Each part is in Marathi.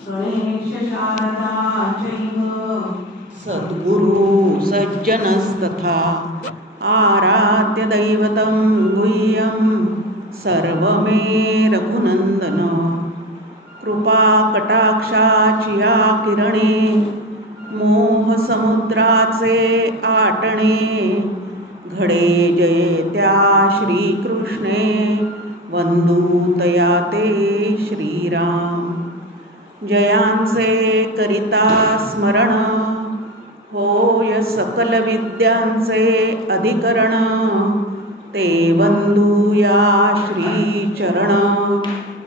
गणेश शारदा चैव सद्गुरु सज्जनस्तथा आराध्य दैवतं गुह्यं सर्वमे रघुनंदन। कृपा कटाक्षाची या किरणे मोह समुद्राचे आटणे। घडे जये त्या श्रीकृष्णे वंदूतया ते श्रीराम। जयांचे करिता स्मरण होय सकल विद्यांचे अधिकरण। ते वंदूया श्रीचरण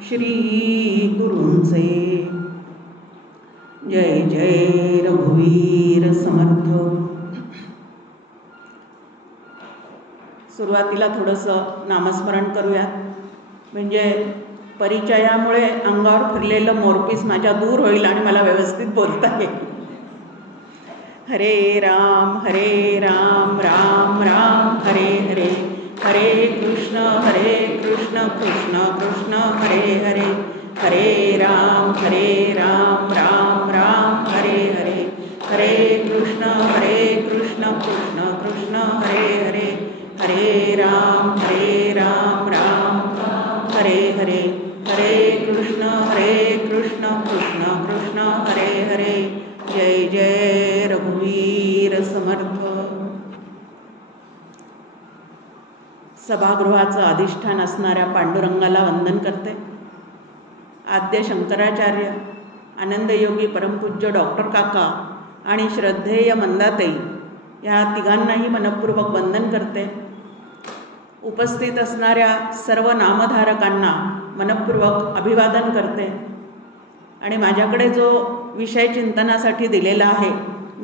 श्री गुरूंचे। जय जय रघुवीर समर्थ। सुरुवातीला थोडंसं नामस्मरण करूयात, म्हणजे परिचयामुळे अंगावर फिरलेलं मोरपीस माझ्या दूर होईल आणि मला व्यवस्थित बोलता येईल. हरे राम राम राम हरे हरे, हरे कृष्ण कृष्ण कृष्ण हरे हरे, हरे राम राम राम हरे हरे, हरे कृष्ण कृष्ण कृष्ण हरे हरे, हरे राम राम हरे हरे, हरे कृष्ण कृष्ण कृष्ण हरे हरे. जय जय रघुवीर समर्थ. सभागृहाचं अधिष्ठान असणाऱ्या पांडुरंगाला वंदन करते. आद्य शंकराचार्य, आनंदयोगी परमपूज्य डॉक्टर काका आणि श्रद्धेय मंदाताई या तिघांनाही मनपूर्वक वंदन करते. उपस्थित असणाऱ्या सर्व नामधारकांना मनपूर्वक अभिवादन करते. आणि माझ्याकडे जो विषय चिंतनासाठी दिलेला आहे,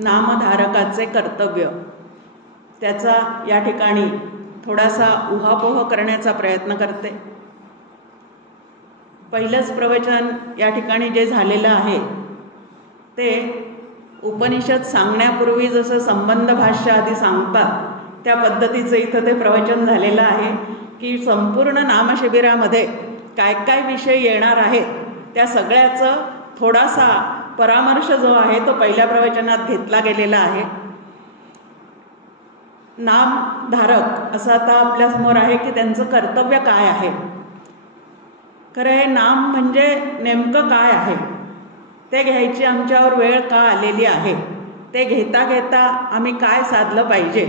नामधारकाचे कर्तव्य, त्याचा या ठिकाणी थोडासा उहापोह करण्याचा प्रयत्न करते. पहिलंच प्रवचन या ठिकाणी जे झालेलं आहे ते उपनिषद सांगण्यापूर्वी जसं संबंध भाष्य आधी सांगतात त्या पद्धतीचं इथं ते प्रवचन झालेलं आहे की संपूर्ण नामशिबिरामध्ये काय काय विषय येणार आहेत त्या सगळ्याचं थोडासा परामर्श जो आहे तो पहिल्या प्रवचनात घेतला गेलेला आहे. नामधारक असं आता आपल्यासमोर आहे की त्यांचं कर्तव्य काय आहे. खरं हे नाम म्हणजे नेमकं काय आहे ते घ्यायची आमच्यावर वेळ का आलेली आहे, ते घेता घेता आम्ही काय साधलं पाहिजे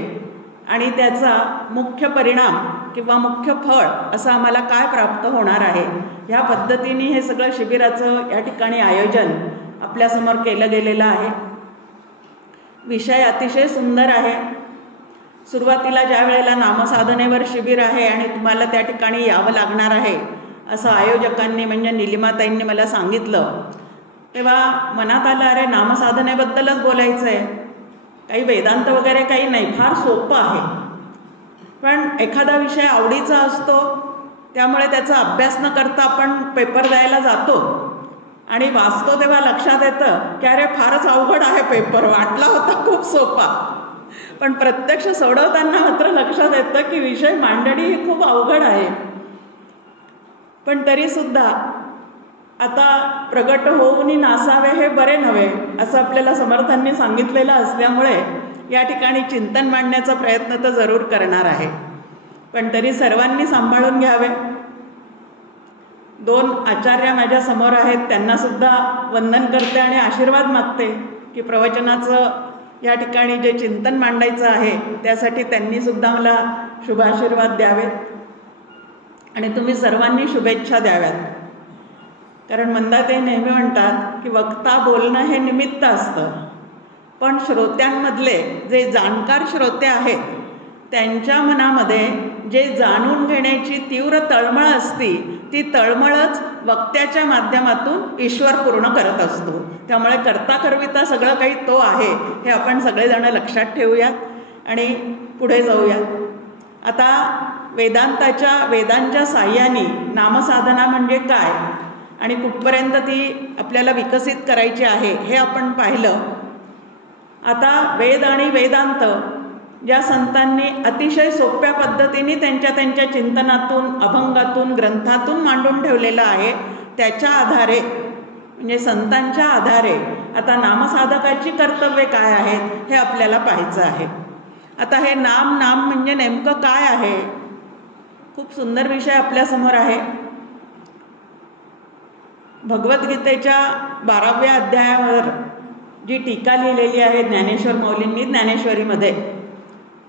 आणि त्याचा मुख्य परिणाम किंवा मुख्य फळ असं आम्हाला काय प्राप्त होणार आहे, ह्या पद्धतीने हे सगळं शिबिराचं या ठिकाणी आयोजन आपल्यासमोर केलं गेलेलं आहे. विषय अतिशय सुंदर आहे. सुरुवातीला ज्या वेळेला नामसाधनेवर शिबिर आहे आणि तुम्हाला त्या ठिकाणी यावं लागणार आहे असं आयोजकांनी म्हणजे निलिमाताईंनी मला सांगितलं, तेव्हा मनात आलं अरे नामसाधनेबद्दलच बोलायचं आहे, काही वेदांत वगैरे काही नाही, फार सोपं आहे. पण एखादा विषय आवडीचा असतो त्यामुळे त्याचा अभ्यास न करता आपण पेपर द्यायला जातो आणि वाचतो तेव्हा लक्षात येतं की अरे फारच अवघड आहे पेपर, वाटला होता खूप सोपा, पण प्रत्यक्ष सोडवताना मात्र लक्षात येतं की विषय मांडणी ही खूप अवघड आहे. पण तरीसुद्धा आता प्रगट होऊन नासावे हे बरे नव्हे असं आपल्याला समर्थांनी सांगितलेलं असल्यामुळे या ठिकाणी चिंतन मांडण्याचा प्रयत्न तर जरूर करणार आहे. पण तरी सर्वांनी सांभाळून घ्यावे. 2 आचार्य माझ्या समोर आहेत, त्यांना सुद्धा वंदन करते आणि आशीर्वाद मागते की प्रवचनाचं या ठिकाणी जे चिंतन मांडायचं आहे त्यासाठी त्यांनी सुद्धा मला शुभाशीर्वाद द्यावेत आणि तुम्ही सर्वांनी शुभेच्छा द्याव्यात. कारण मंदाताई नेहमी म्हणतात की वक्ता बोलणं हे निमित्त असतं, पण श्रोत्यांमधले जे जाणकार श्रोते आहेत त्यांच्या मनामध्ये जे जाणून घेण्याची तीव्र तळमळ असती ती तळमळच वक्त्याच्या माध्यमातून ईश्वर पूर्ण करत असतो. त्यामुळे करता करविता सगळं काही तो आहे हे आपण सगळेजण लक्षात ठेवूयात आणि पुढे जाऊयात. आता वेदांच्या साह्याने नामसाधना म्हणजे काय आणि कुठपर्यंत ती आपल्याला विकसित करायची आहे हे आपण पाहिलं. आता वेद आणि वेदांत ज्या संतांनी अतिशय सोप्या पद्धतीने त्यांच्या चिंतनातून, अभंगातून, ग्रंथातून मांडून ठेवलेलं आहे त्याच्या आधारे म्हणजे संतांच्या आधारे आता नामसाधकाची कर्तव्य काय आहेत हे आपल्याला पाहायचं आहे. आता हे नाम म्हणजे नेमकं काय आहे? खूप सुंदर विषय आपल्यासमोर आहे. भगवद्गीतेच्या 12व्या अध्यायावर जी टीका लिहिलेली आहे ज्ञानेश्वर माऊलींनी ज्ञानेश्वरीमध्ये,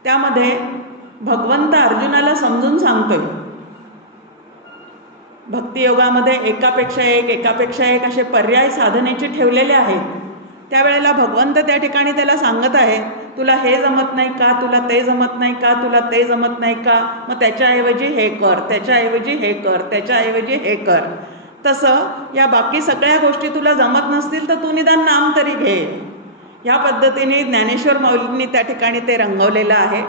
त्यामध्ये भगवंत अर्जुनाला समजून सांगतोय. भक्तियोगामध्ये एकापेक्षा एक असे पर्याय साधनेचे ठेवलेले आहेत. त्यावेळेला भगवंत त्या ठिकाणी त्याला सांगत आहे, तुला हे जमत नाही का, तुला ते जमत नाही का, तुला ते जमत नाही का, मग त्याच्याऐवजी हे कर, त्याच्याऐवजी हे कर, त्याच्याऐवजी हे कर. तसं या बाकी सगळ्या गोष्टी तुला जमत नसतील तर तू निदान नाम तरी घे. ह्या पद्धतीने ज्ञानेश्वर माऊलींनी त्या ठिकाणी ते रंगवलेलं आहे.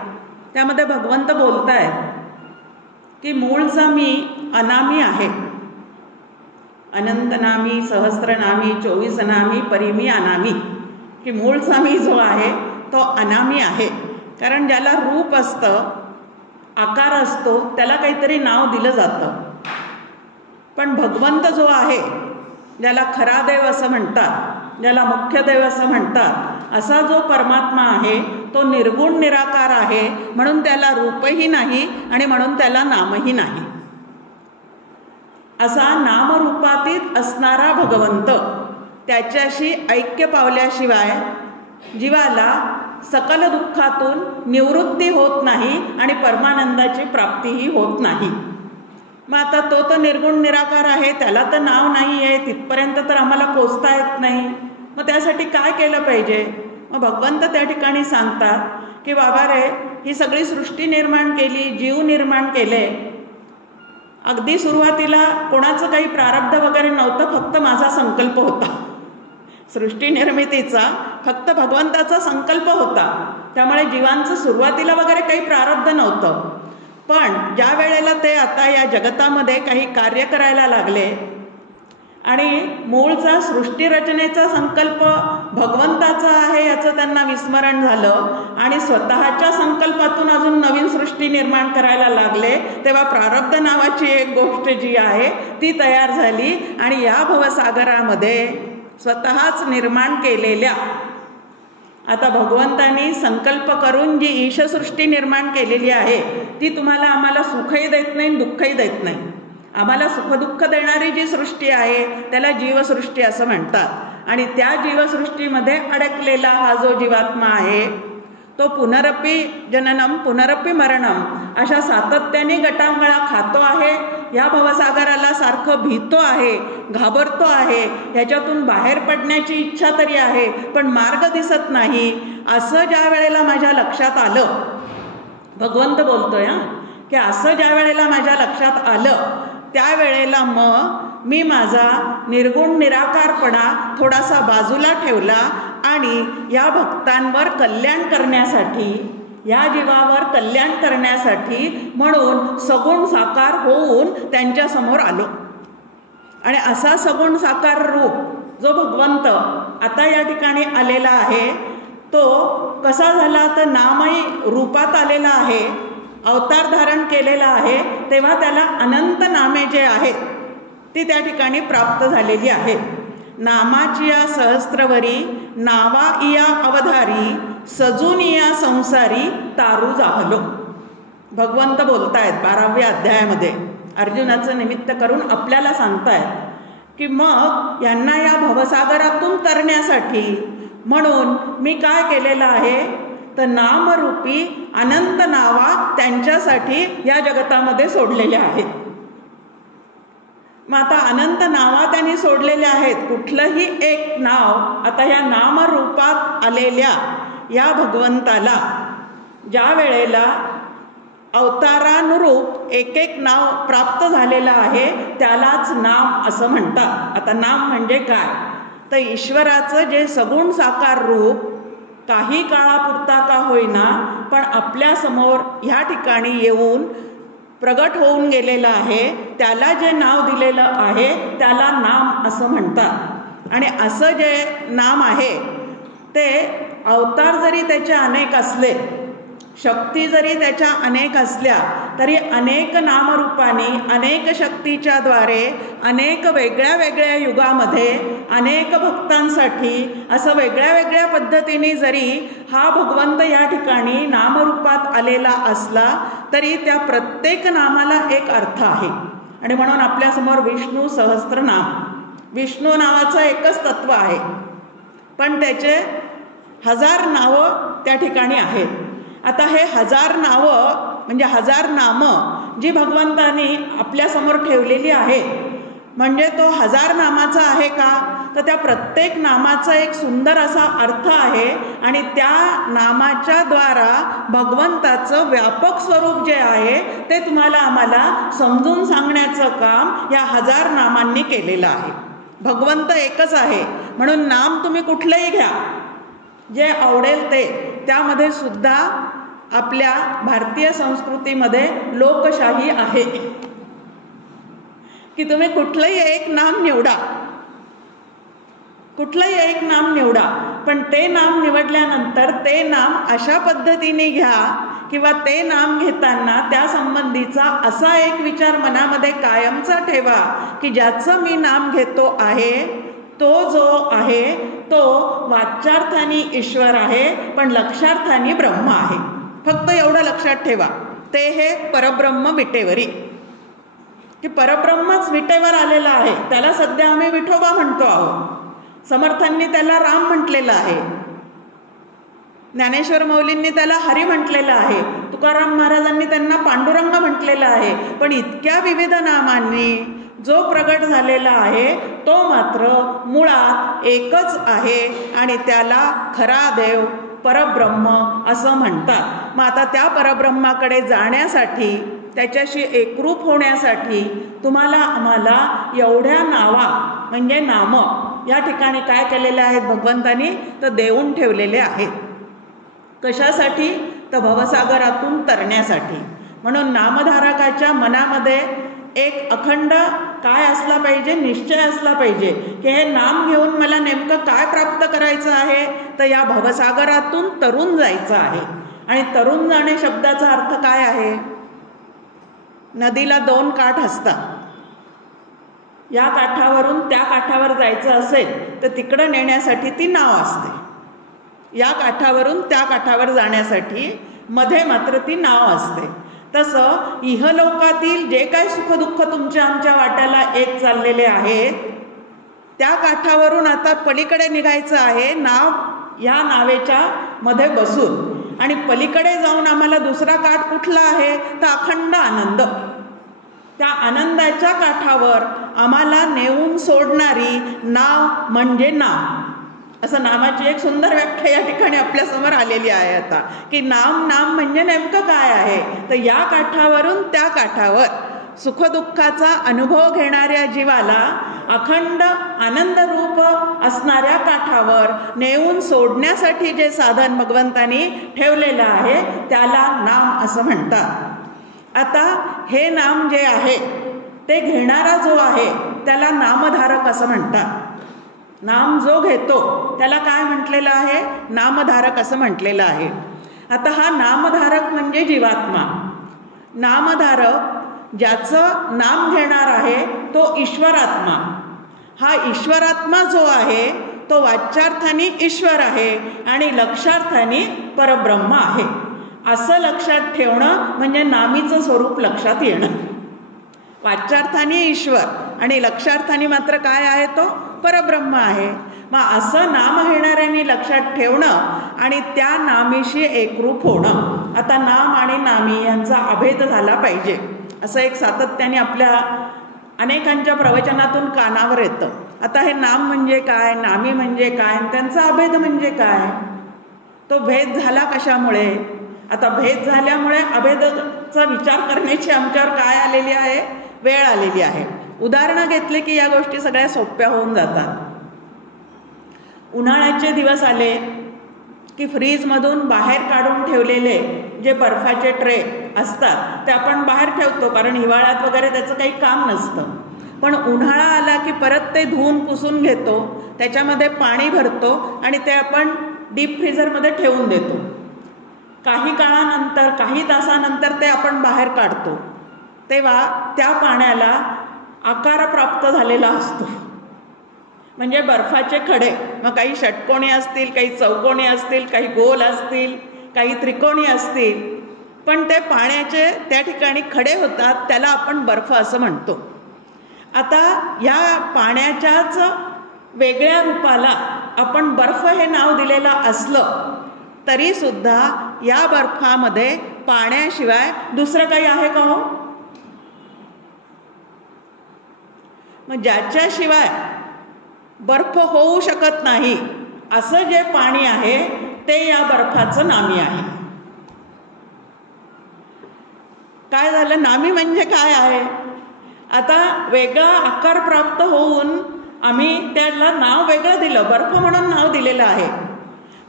त्यामध्ये भगवंत बोलतायत की मूळचा मी अनामी आहे. अनंत नामी, सहस्त्रनामी, 24 नामी, परिमी अनामी. की मूळचा मी जो आहे तो अनामी आहे. कारण ज्याला रूप असतं, आकार असतो, त्याला काहीतरी नाव दिलं जातं. पण भगवंत जो आहे, ज्याला खरा देव असं म्हणतात, ज्याला मुख्य देव असं म्हणतात, असा जो परमात्मा आहे तो निर्गुण निराकार आहे. म्हणून त्याला रूपही नाही आणि म्हणून त्याला नामही नाही. असा नामरूपातीत असणारा भगवंत, त्याच्याशी ऐक्य पावल्याशिवाय जीवाला सकल दुःखातून निवृत्ती होत नाही आणि परमानंदाची प्राप्तीही होत नाही. मग आता तो तर निर्गुण निराकार आहे, त्याला तर नाव नाही आहे, तिथपर्यंत तर आम्हाला पोचता येत नाही. मग त्यासाठी काय केलं पाहिजे? मग भगवंत त्या ठिकाणी सांगतात की बाबा रे, ही सगळी सृष्टी निर्माण केली, जीव निर्माण केले. अगदी सुरुवातीला कोणाचं काही प्रारब्ध वगैरे नव्हतं, फक्त माझा संकल्प होता. सृष्टी निर्मितीचा फक्त भगवंताचा संकल्प होता. त्यामुळे जीवांचं सुरुवातीला वगैरे काही प्रारब्ध नव्हतं. पण ज्या वेळेला ते आता या जगतामध्ये काही कार्य करायला लागले आणि मूळचा सृष्टीरचनेचा संकल्प भगवंताचा आहे याचं त्यांना विस्मरण झालं आणि स्वतःच्या संकल्पातून अजून नवीन सृष्टी निर्माण करायला लागले, तेव्हा प्रारब्ध नावाची एक गोष्ट जी आहे ती तयार झाली. आणि या भवसागरामध्ये स्वतःच निर्माण केलेल्या, आता भगवंतांनी संकल्प करून जी ईशसृष्टी निर्माण केलेली आहे ती तुम्हाला आम्हाला सुखही देत नाही, दुःखही देत नाही. आम्हाला सुखदुःख देणारी जी सृष्टी आहे त्याला जीवसृष्टी असं म्हणतात. आणि त्या जीवसृष्टीमध्ये अडकलेला हा जो जीवात्मा आहे तो पुनरपी जननम पुनरपी मरणम अशा सातत्याने गटांगळा खातो आहे. या भवसागराला सारखं भीतो आहे, घाबरतो आहे, ह्याच्यातून बाहेर पडण्याची इच्छा तरी आहे पण मार्ग दिसत नाही. असं ज्या वेळेला माझ्या लक्षात आलं, भगवंत बोलतोय की असं ज्या वेळेला माझ्या लक्षात आलं त्यावेळेला मग मी माझा निर्गुण निराकारपणा थोडासा बाजूला ठेवला आणि या भक्तांवर कल्याण करण्यासाठी, या जीवावर कल्याण करण्यासाठी म्हणून सगुण साकार होऊन त्यांच्यासमोर आलो. आणि असा सगुण साकार रूप जो भगवंत आता या ठिकाणी आलेला आहे तो कसा झाला तर नामही रूपात आलेला आहे, अवतार धारण केलेला आहे. तेव्हा त्याला अनंत नामे जे आहेत ती त्या ठिकाणी प्राप्त झालेली आहेत. नामाची या सहस्त्रवरी नावा इया अवधारी सजून या संसारी तारू जाहलो. भगवंत बोलतायत 12व्या अध्यायामध्ये अर्जुनाचं निमित्त करून आपल्याला सांगतायत की मग यांना या भवसागरातून तरण्यासाठी म्हणून मी काय केलेलं आहे तर नामरूपी अनंत नावा त्यांच्यासाठी या जगतामध्ये सोडलेल्या आहेत. मग आता अनंत नावा त्यांनी सोडलेल्या आहेत. कुठलंही एक नाव आता या नामरूपात आलेल्या या भगवंताला ज्या वेळेला अवतारानुरूप एक एक नाव प्राप्त झालेलं आहे त्यालाच नाम असं म्हणतात. आता नाम म्हणजे काय तर ईश्वराचं जे सगुण साकार रूप काही काळापुरता का होईना पण आपल्यासमोर ह्या ठिकाणी येऊन प्रगट होऊन गेलेलं आहे, त्याला जे नाव दिलेलं आहे त्याला नाम असं म्हणतात. आणि असं जे नाम आहे ते अवतार जरी त्याचे अनेक असले, शक्ती जरी त्याच्या अनेक असल्या तरी अनेक नामरूपांनी अनेक शक्तीच्या द्वारे अनेक वेगळ्या वेगळ्या युगामध्ये अनेक भक्तांसाठी असं वेगळ्या वेगळ्या पद्धतीने जरी हा भगवंत या ठिकाणी नामरूपात आलेला असला तरी त्या प्रत्येक नामाला एक अर्थ आहे. आणि म्हणून आपल्यासमोर विष्णू सहस्त्रनाम, विष्णू नावाचं एकच तत्व आहे, पण त्याचे 1000 नावं त्या ठिकाणी आहेत. आता हे 1000 नावं म्हणजे 1000 नामं जी भगवंतांनी आपल्यासमोर ठेवलेली आहेत, म्हणजे तो 1000 नामाचा आहे का, तर त्या प्रत्येक नामाचा एक सुंदर असा अर्थ आहे आणि त्या नामाच्या द्वारा भगवंताचं व्यापक स्वरूप जे आहे ते तुम्हाला आम्हाला समजून सांगण्याचं काम या 1000 नामांनी केलेलं आहे. भगवंत एकच आहे म्हणून नाम तुम्ही कुठलंही घ्या, जे आवडेल ते. त्यामध्ये सुद्धा आपल्या भारतीय संस्कृतीमध्ये लोकशाही आहे की तुम्ही कुठलंही एक नाम निवडा, कुठलंही एक नाम निवडा, पण ते नाम निवडल्यानंतर ते नाम अशा पद्धतीने घ्या किंवा ते नाम घेताना त्या संबंधीचा असा एक विचार मनामध्ये कायमचा ठेवा की ज्याचं मी नाम घेतो आहे तो जो आहे तो वाच्यार्थाने ईश्वर आहे पण लक्षार्थाने ब्रह्म आहे. फक्त एवढं लक्षात ठेवा. ते हे परब्रह्म विटेवरी, की परब्रह्मच विटेवर आलेला आहे. त्याला सध्या आम्ही विठोबा म्हणतो आहोत. समर्थांनी त्याला राम म्हटलेलं आहे, ज्ञानेश्वर माऊलींनी त्याला हरी म्हटलेलं आहे, तुकाराम महाराजांनी त्यांना पांडुरंग म्हटलेलं आहे. पण इतक्या विविध नामांनी जो प्रगट झालेला आहे तो मात्र मुळात एकच आहे आणि त्याला खरा देव परब्रह्म असं म्हणतात. मग आता त्या परब्रह्माकडे जाण्यासाठी, त्याच्याशी एकरूप होण्यासाठी तुम्हाला आम्हाला एवढ्या नावा म्हणजे नामं या ठिकाणी काय केलेले आहेत भगवंतांनी, तर देऊन ठेवलेले आहेत. कशासाठी, तर भवसागरातून तरण्यासाठी. म्हणून नामधारकाच्या मनामध्ये एक अखंड काय असला पाहिजे, निश्चय असला पाहिजे की हे नाम घेऊन मला नेमकं काय प्राप्त करायचं आहे, तर या भवसागरातून तरून जायचं आहे. आणि तरून जाणे शब्दाचा अर्थ काय आहे, नदीला 2 काठ असतात. या काठावरून त्या काठावर जायचं असेल तर तिकडं नेण्यासाठी ती नाव असते, या काठावरून त्या काठावर जाण्यासाठी मध्ये मात्र ती नाव असते. तसं इहलोकातील जे काय सुखदुःख तुमच्या आमच्या वाट्याला येत चाललेले आहेत त्या काठावरून आता पलीकडे निघायचं आहे, नाव या नावेच्या मध्ये बसून. आणि पलीकडे जाऊन आम्हाला दुसरा काठ कुठला आहे, तर अखंड आनंद. त्या आनंदाच्या काठावर आम्हाला नेऊन सोडणारी नाव म्हणजे नाम. असं नामाची एक सुंदर व्याख्या या ठिकाणी आपल्यासमोर आलेली आहे आता, की नाम म्हणजे नेमकं काय आहे, तर या काठावरून त्या काठावर सुखदुःखाचा अनुभव घेणाऱ्या जीवाला अखंड आनंदरूप असणाऱ्या काठावर नेऊन सोडण्यासाठी जे साधन भगवंतांनी ठेवलेलं आहे त्याला नाम असं म्हणतात. आता हे नाम जे आहे ते घेणारा जो आहे त्याला नामधारक असं म्हणतात. नाम जो घेतो त्याला काय म्हटलेलं आहे, नामधारक असं म्हटलेलं आहे. आता हा नामधारक म्हणजे जीवात्मा. नामधारक ज्याचं नाम घेणार आहे तो ईश्वरात्मा. हा ईश्वरात्मा जो आहे तो वाच्यार्थाने ईश्वर आहे आणि लक्षार्थाने परब्रह्म आहे. असं लक्षात ठेवणं म्हणजे नामीचं स्वरूप लक्षात येणं. वाच्यार्थाने ईश्वर आणि लक्षार्थाने मात्र काय आहे, तो परब्रह्म आहे. मग असं नाम घेणाऱ्यांनी लक्षात ठेवणं आणि त्या नामीशी एकरूप होणं. आता नाम आणि नामी यांचा अभेद झाला पाहिजे असं एक सातत्याने आपल्या अनेकांच्या प्रवचनातून कानावर येतं. आता हे नाम म्हणजे काय, नामी म्हणजे काय, त्यांचा अभेद म्हणजे काय, तो भेद झाला कशामुळे. आता भेद झाल्यामुळे अभेदाचा विचार करण्याची आमच्यावर काय आलेली आहे, वेळ आलेली आहे. उदाहरणं घेतले की या गोष्टी सगळ्या सोप्या होऊन जातात. उन्हाळ्याचे दिवस आले की फ्रीजमधून बाहेर काढून ठेवलेले जे बर्फाचे ट्रे असतात ते आपण बाहेर ठेवतो, कारण हिवाळ्यात वगैरे त्याचं काही काम नसतं. पण उन्हाळा आला की परत ते धुवून पुसून घेतो, त्याच्यामध्ये पाणी भरतो आणि ते आपण डीप फ्रीझरमध्ये ठेवून देतो. काही काळानंतर, काही तासानंतर ते आपण बाहेर काढतो, तेव्हा त्या पाण्याला आकार प्राप्त झालेला असतो. म्हणजे बर्फाचे खडे, मग काही षटकोणी असतील, काही चौकोनी असतील, काही गोल असतील, काही त्रिकोणी असतील, पण ते पाण्याचे त्या ठिकाणी खडे होतात, त्याला आपण बर्फ असं म्हणतो. आता या पाण्याच्याच वेगळ्या रूपाला आपण बर्फ हे नाव दिलेलं असलं तरी सुद्धा या बर्फामध्ये पाण्याशिवाय दुसरं काही आहे का हो? मग ज्याच्याशिवाय बर्फ होऊ शकत नाही असं जे पाणी आहे ते या बर्फाचं नामी आहे. काय झालं? नामी म्हणजे काय आहे? आता वेगळा आकार प्राप्त होऊन आम्ही त्याला नाव वेगळं दिलं, बर्फ म्हणून नाव दिलेलं आहे.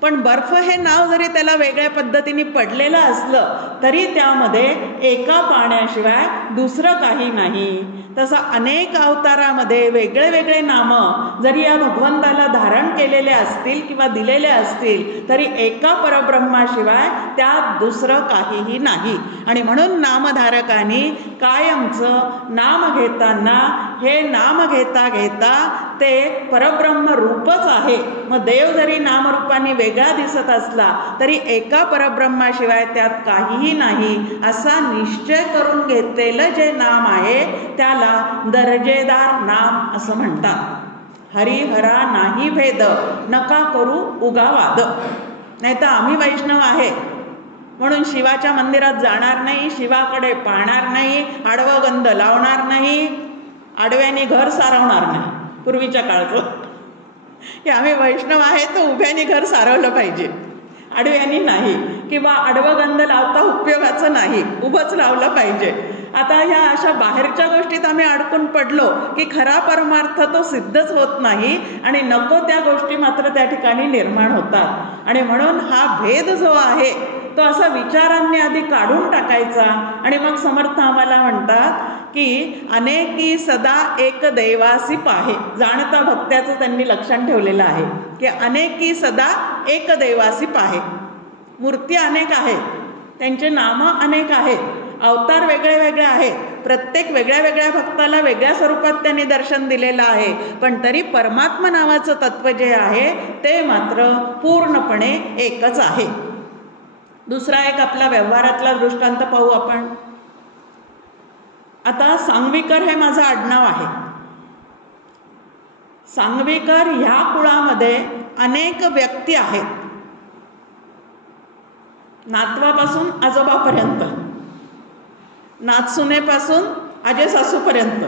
पण बर्फ हे नाव जरी त्याला वेगळ्या पद्धतीने पडलेलं असलं तरी त्यामध्ये एका पाण्याशिवाय दुसरं काही नाही. तसं अनेक अवतारामध्ये वेगळे वेगळे नामं जरी या भगवंताला धारण केलेले असतील किंवा दिलेले असतील तरी एका परब्रह्माशिवाय त्यात दुसरं काहीही नाही. आणि म्हणून नामधारकांनी कायमचं नाम घेताना हे नाम घेता घेता ते परब्रह्म रूपच आहे. मग देव जरी नामरूपाने वेगळा दिसत असला तरी एका परब्रह्माशिवाय त्यात काहीही नाही असा निश्चय करून घेतलेलं जे नाम आहे त्याला दर्जेदार नाम असं म्हणतात. हरिहरा नाही भेद, नका करू उगावाद. नाही तर आम्ही वैष्णव आहे म्हणून शिवाच्या मंदिरात जाणार नाही, शिवाकडे पाहणार नाही, आडवं गंध लावणार नाही, आडव्याने घर सारवणार नाही. पूर्वीच्या काळचं की आम्ही वैष्णव आहे तर उभ्याने घर सारवलं पाहिजे, आडव्यानी नाही, किंवा आडवं गंध लावता उपयोगाचं नाही, उभंच लावलं पाहिजे. आता ह्या अशा बाहेरच्या गोष्टीत आम्ही अडकून पडलो की खरा परमार्थ तो सिद्धच होत नाही आणि नको त्या गोष्टी मात्र त्या ठिकाणी निर्माण होतात. आणि म्हणून हा भेद जो आहे तो असा विचारांनी आधी काढून टाकायचा. आणि मग समर्थ आम्हाला म्हणतात की अनेकी सदा एक देवासी पाहे. जाणता भक्त्याचं त्यांनी लक्षण ठेवलेलं आहे की अनेकी सदा एक देवासी पाहे. मूर्ती अनेक आहेत, त्यांचे नामं अनेक आहेत, अवतार वेगळे वेगळे आहेत, प्रत्येक वेगळ्या वेगळ्या भक्ताला वेगळ्या स्वरूपात त्यांनी दर्शन दिलेलं आहे, पण तरी परमात्मा नावाचं तत्व जे आहे ते मात्र पूर्णपणे एकच आहे. दुसरा एक आपला व्यवहारातला दृष्टांत पाहू आपण. आता सांगवीकर हे माझं आडनाव आहे. सांगवीकर ह्या कुळामध्ये अनेक व्यक्ती आहेत, नातवापासून आजोबापर्यंत, नातसुनेपासून आजे सासूपर्यंत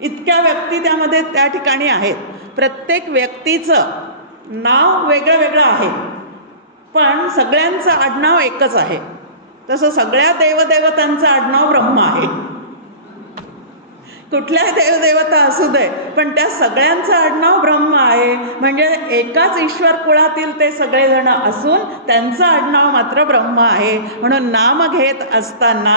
इतक्या व्यक्ती त्यामध्ये त्या ठिकाणी आहेत. प्रत्येक व्यक्तीचं नाव वेगळं वेगळं आहे पण सगळ्यांचं आडनाव एकच आहे. तसं सगळ्या देवदेवतांचं आडनाव ब्रह्म आहे. कुठल्या देवदेवता असू दे पण त्या सगळ्यांचं आडनाव ब्रह्म आहे. म्हणजे एकाच ईश्वर कुळातील ते सगळेजण असून त्यांचं आडनाव मात्र ब्रह्म आहे. म्हणून नाम घेत असताना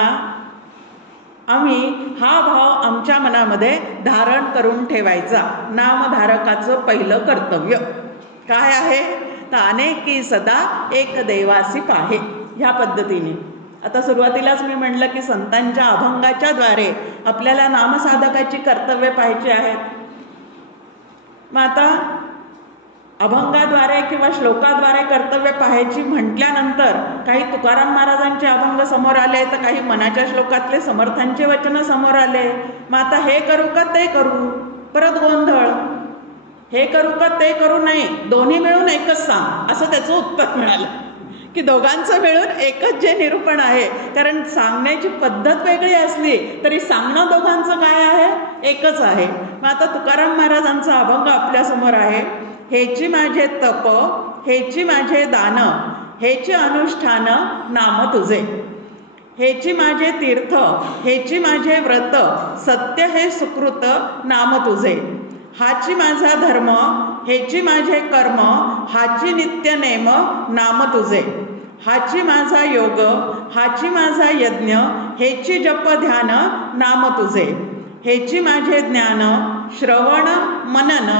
आम्ही हा भाव आमच्या मनामध्ये धारण करून ठेवायचा. नामधारकाचं पहिलं कर्तव्य काय आहे तर अनेकी सदा एक देवासी पाहे. ह्या पद्धतीने आता सुरुवातीलाच मी म्हटलं की संतांच्या अभंगाच्या द्वारे आपल्याला नामसाधकाची कर्तव्य पाहायची आहेत. मग आता अभंगाद्वारे किंवा श्लोकाद्वारे कर्तव्य पाहायची म्हटल्यानंतर काही तुकाराम महाराजांचे अभंग समोर आले तर काही मनाच्या श्लोकातले समर्थांचे वचन समोर आले. मग आता हे करू का ते करू, परत गोंधळ, हे करू का ते करू नये, दोन्ही मिळून एकच सांग, असं त्याचं उत्तर मिळालं की दोघांचं मिळून एकच जे निरूपण आहे. कारण सांगण्याची पद्धत वेगळी असली तरी सांगणं दोघांचं काय आहे, एकच आहे. मग आता तुकाराम महाराजांचा अभंग आपल्यासमोर आहे. हेची माझे तप, हेची माझे दान, हेचे अनुष्ठान नाम तुझे. हेची माझे तीर्थ, हेची माझे व्रत, सत्य हे सुकृत नाम तुझे. हाची माझा धर्म, हेची माझे कर्म, हाची नित्य नेम नाम तुझे. हाची माझा योग, हाची माझा यज्ञ, हेची जप ध्यान नाम तुझे. हेची माझे ज्ञान, श्रवण मनन,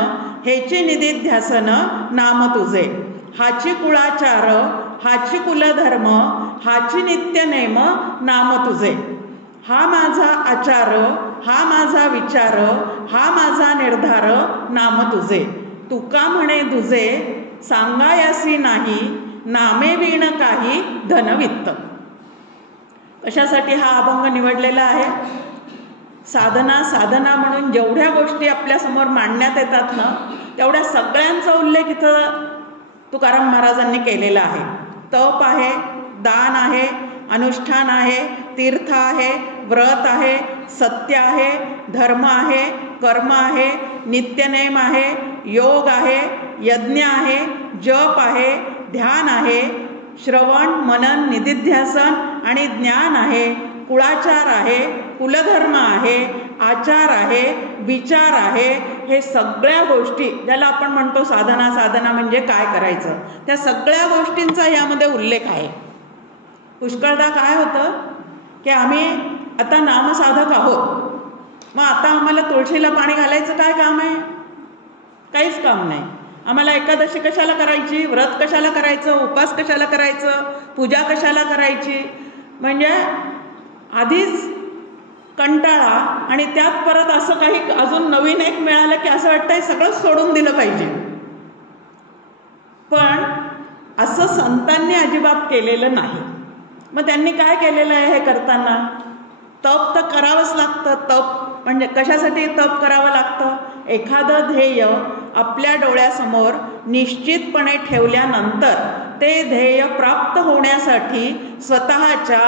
हेची निधिध्यासन नाम तुझे. हाची कुळाचार, हाची कुलधर्म, हाची नित्य नेम नाम तुझे. हा माझा आचार, हा माझा विचार, हा माझा निर्धार नाम तुझे. तुका म्हणे तुझे सांगायासी नाही, नामे विण काही धनवित्त. कशासाठी हा अभंग निवडलेला आहे? साधना म्हणून जेवढ्या गोष्टी आपल्यासमोर मांडण्यात येतात ना, तेवढ्या सगळ्यांचा उल्लेख इथं तुकाराम महाराजांनी केलेला आहे. तप आहे, दान आहे, अनुष्ठान आहे, तीर्थ आहे, व्रत आहे, सत्य आहे, धर्म आहे, कर्म आहे, नित्यनेम आहे, योग आहे, यज्ञ आहे, जप आहे, ध्यान आहे, श्रवण मनन निधिध्यासन आणि ज्ञान आहे, कुळाचार आहे, कुलधर्म आहे, आचार आहे, विचार आहे. हे सगळ्या गोष्टी ज्याला आपण म्हणतो साधना म्हणजे काय करायचं, त्या सगळ्या गोष्टींचा यामध्ये उल्लेख आहे. पुष्कळदा काय होतं की आम्ही आता नामसाधक आहोत, मग आता आम्हाला तुळशीला पाणी घालायचं काय काम आहे? काहीच काम नाही. आम्हाला एकादशी कशाला करायची, व्रत कशाला करायचं, उपास कशाला करायचं, पूजा कशाला करायची? म्हणजे आधीच कंटाळा आणि त्यात परत असं काही अजून नवीन एक मिळालं की असं वाटतंय सगळं सोडून दिलं पाहिजे. पण असं संतांनी अजिबात केलेलं नाही. मग त्यांनी काय केलेलं आहे? हे करताना तप तर करावंच लागतं. तप म्हणजे कशासाठी तप करावं लागतं? एखादं ध्येय आपल्या डोळ्यासमोर निश्चितपणे ठेवल्यानंतर ते ध्येय प्राप्त होण्यासाठी स्वतःच्या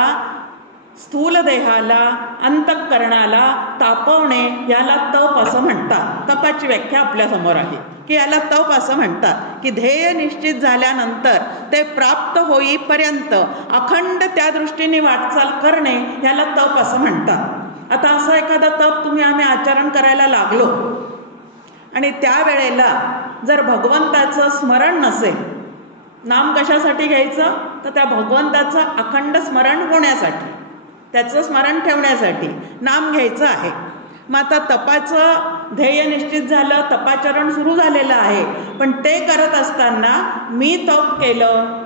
स्थूल देहाला, अंतःकरणाला तापवणे याला तप असं म्हणतात. तपाची व्याख्या आपल्यासमोर आहे की याला तप असं म्हणतात की ध्येय निश्चित झाल्यानंतर ते प्राप्त होईपर्यंत अखंड त्या दृष्टीने वाटचाल करणे याला तप असं म्हणतात. आता असं एखादं तप आम्ही आचरण करायला लागलो आणि त्यावेळेला जर भगवंताचं स्मरण नसेल, नाम कशासाठी घ्यायचं? तर त्या भगवंताचं अखंड स्मरण होण्यासाठी, त्याचं स्मरण ठेवण्यासाठी नाम घ्यायचं आहे. मग आता तपाचं ध्येय निश्चित झालं, तपाचरण सुरू झालेलं आहे, पण ते करत असताना मी तप केलं,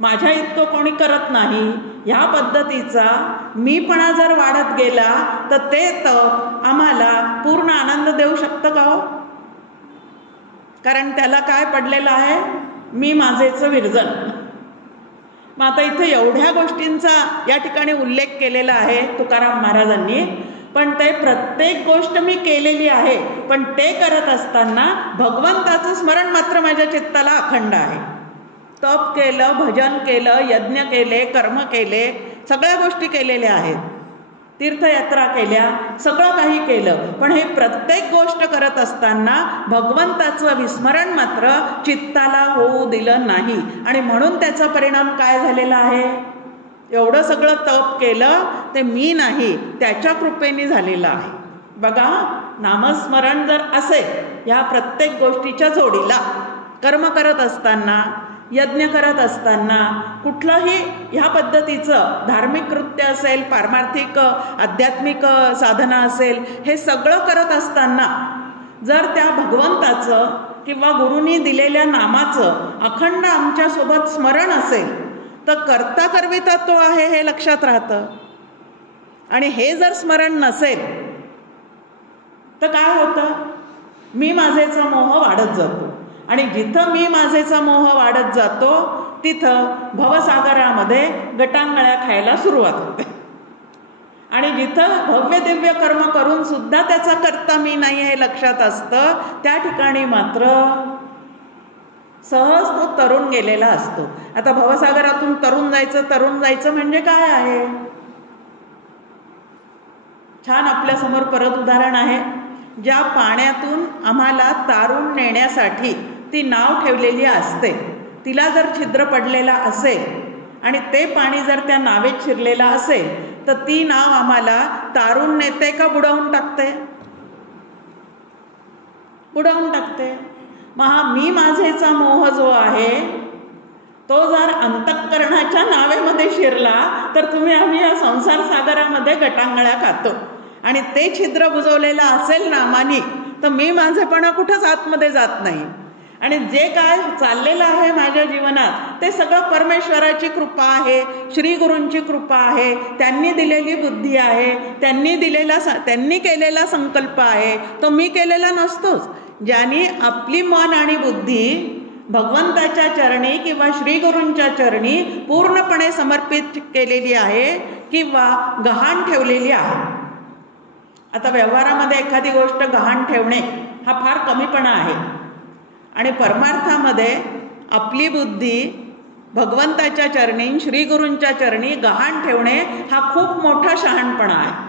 माझ्या इतकं कोणी करत नाही, ह्या पद्धतीचा मीपणा जर वाढत गेला तर ते तप आम्हाला पूर्ण आनंद देऊ शकतं का हो? कारण त्याला काय पडलेलं आहे? मी माझेचं विरजन. मग आता इथे एवढ्या गोष्टींचा या ठिकाणी उल्लेख केलेला आहे तुकाराम महाराजांनी, पण ते प्रत्येक गोष्ट मी केलेली आहे, पण ते करत असताना भगवंताचं स्मरण मात्र माझ्या चित्ताला अखंड आहे. तप केलं, भजन केलं, यज्ञ केले, कर्म केले, सगळ्या गोष्टी केलेल्या आहेत, तीर्थयात्रा केल्या, सगळं काही केलं, पण हे प्रत्येक गोष्ट करत असताना भगवंताचं विस्मरण मात्र चित्ताला होऊ दिलं नाही. आणि म्हणून त्याचा परिणाम काय झालेला आहे? एवढं सगळं तप केलं ते मी नाही, त्याच्या कृपेने झालेलं आहे. बघा, नामस्मरण जर असेल ह्या प्रत्येक गोष्टीच्या जोडीला, कर्म करत असताना, यज्ञ करत असताना, कुठलंही ह्या पद्धतीचं धार्मिक कृत्य असेल, पारमार्थिक आध्यात्मिक साधना असेल, हे सगळं करत असताना जर त्या भगवंताचं किंवा गुरूंनी दिलेल्या नामाचं अखंड आमच्यासोबत स्मरण असेल तर करता करविता तो आहे हे लक्षात राहतं. आणि हे जर स्मरण नसेल तर काय होतं? मी माझेचा मोह वाढत जातो, आणि जिथं मी माझेचा मोह वाढत जातो तिथं भवसागरामध्ये गटांगळ्या खायला सुरुवात होते. आणि जिथं भव्य दिव्य कर्म करून सुद्धा त्याचा कर्ता मी नाही हे लक्षात असतं, त्या ठिकाणी मात्र सहज तो तरुण गेलेला असतो. आता भवसागरातून तरुण जायचं म्हणजे काय आहे? छान आपल्यासमोर परत उदाहरण आहे. ज्या पाण्यातून आम्हाला तारून नेण्यासाठी ती नाव ठेवलेली असते, तिला जर छिद्र पडलेला असेल आणि ते पाणी जर त्या नावेत शिरलेलं असेल तर ती नाव आम्हाला तारून नेते का बुडवून टाकते? बुडवून टाकते. मग हा मी माझेचा मोह जो आहे तो जर अंतःकरणाच्या नावेमध्ये शिरला तर आम्ही या संसार सागरामध्ये गटांगळ्या खातो. आणि ते छिद्र बुजवलेलं असेल नामानी तर मी माझेपणा कुठंच आतमध्ये जात नाही. आणि जे काय चाललेलं आहे माझ्या जीवनात ते सगळं परमेश्वराची कृपा आहे, श्री गुरूंची कृपा आहे, त्यांनी दिलेली बुद्धी आहे, त्यांनी केलेला संकल्प आहे, तो मी केलेला नसतोच. ज्यांनी आपली मन आणि बुद्धी भगवंताच्या चरणी किंवा श्री गुरूंच्या चरणी पूर्णपणे समर्पित केलेली आहे किंवा गहाण ठेवलेली आहे. आता व्यवहारामध्ये एखादी गोष्ट गहाण ठेवणे हा फार कमीपणा आहे आणि परमार्थामध्ये आपली बुद्धी भगवंताच्या चरणी श्री गुरूंच्या चरणी गहाण ठेवणे हा खूप मोठा शहाणपणा आहे.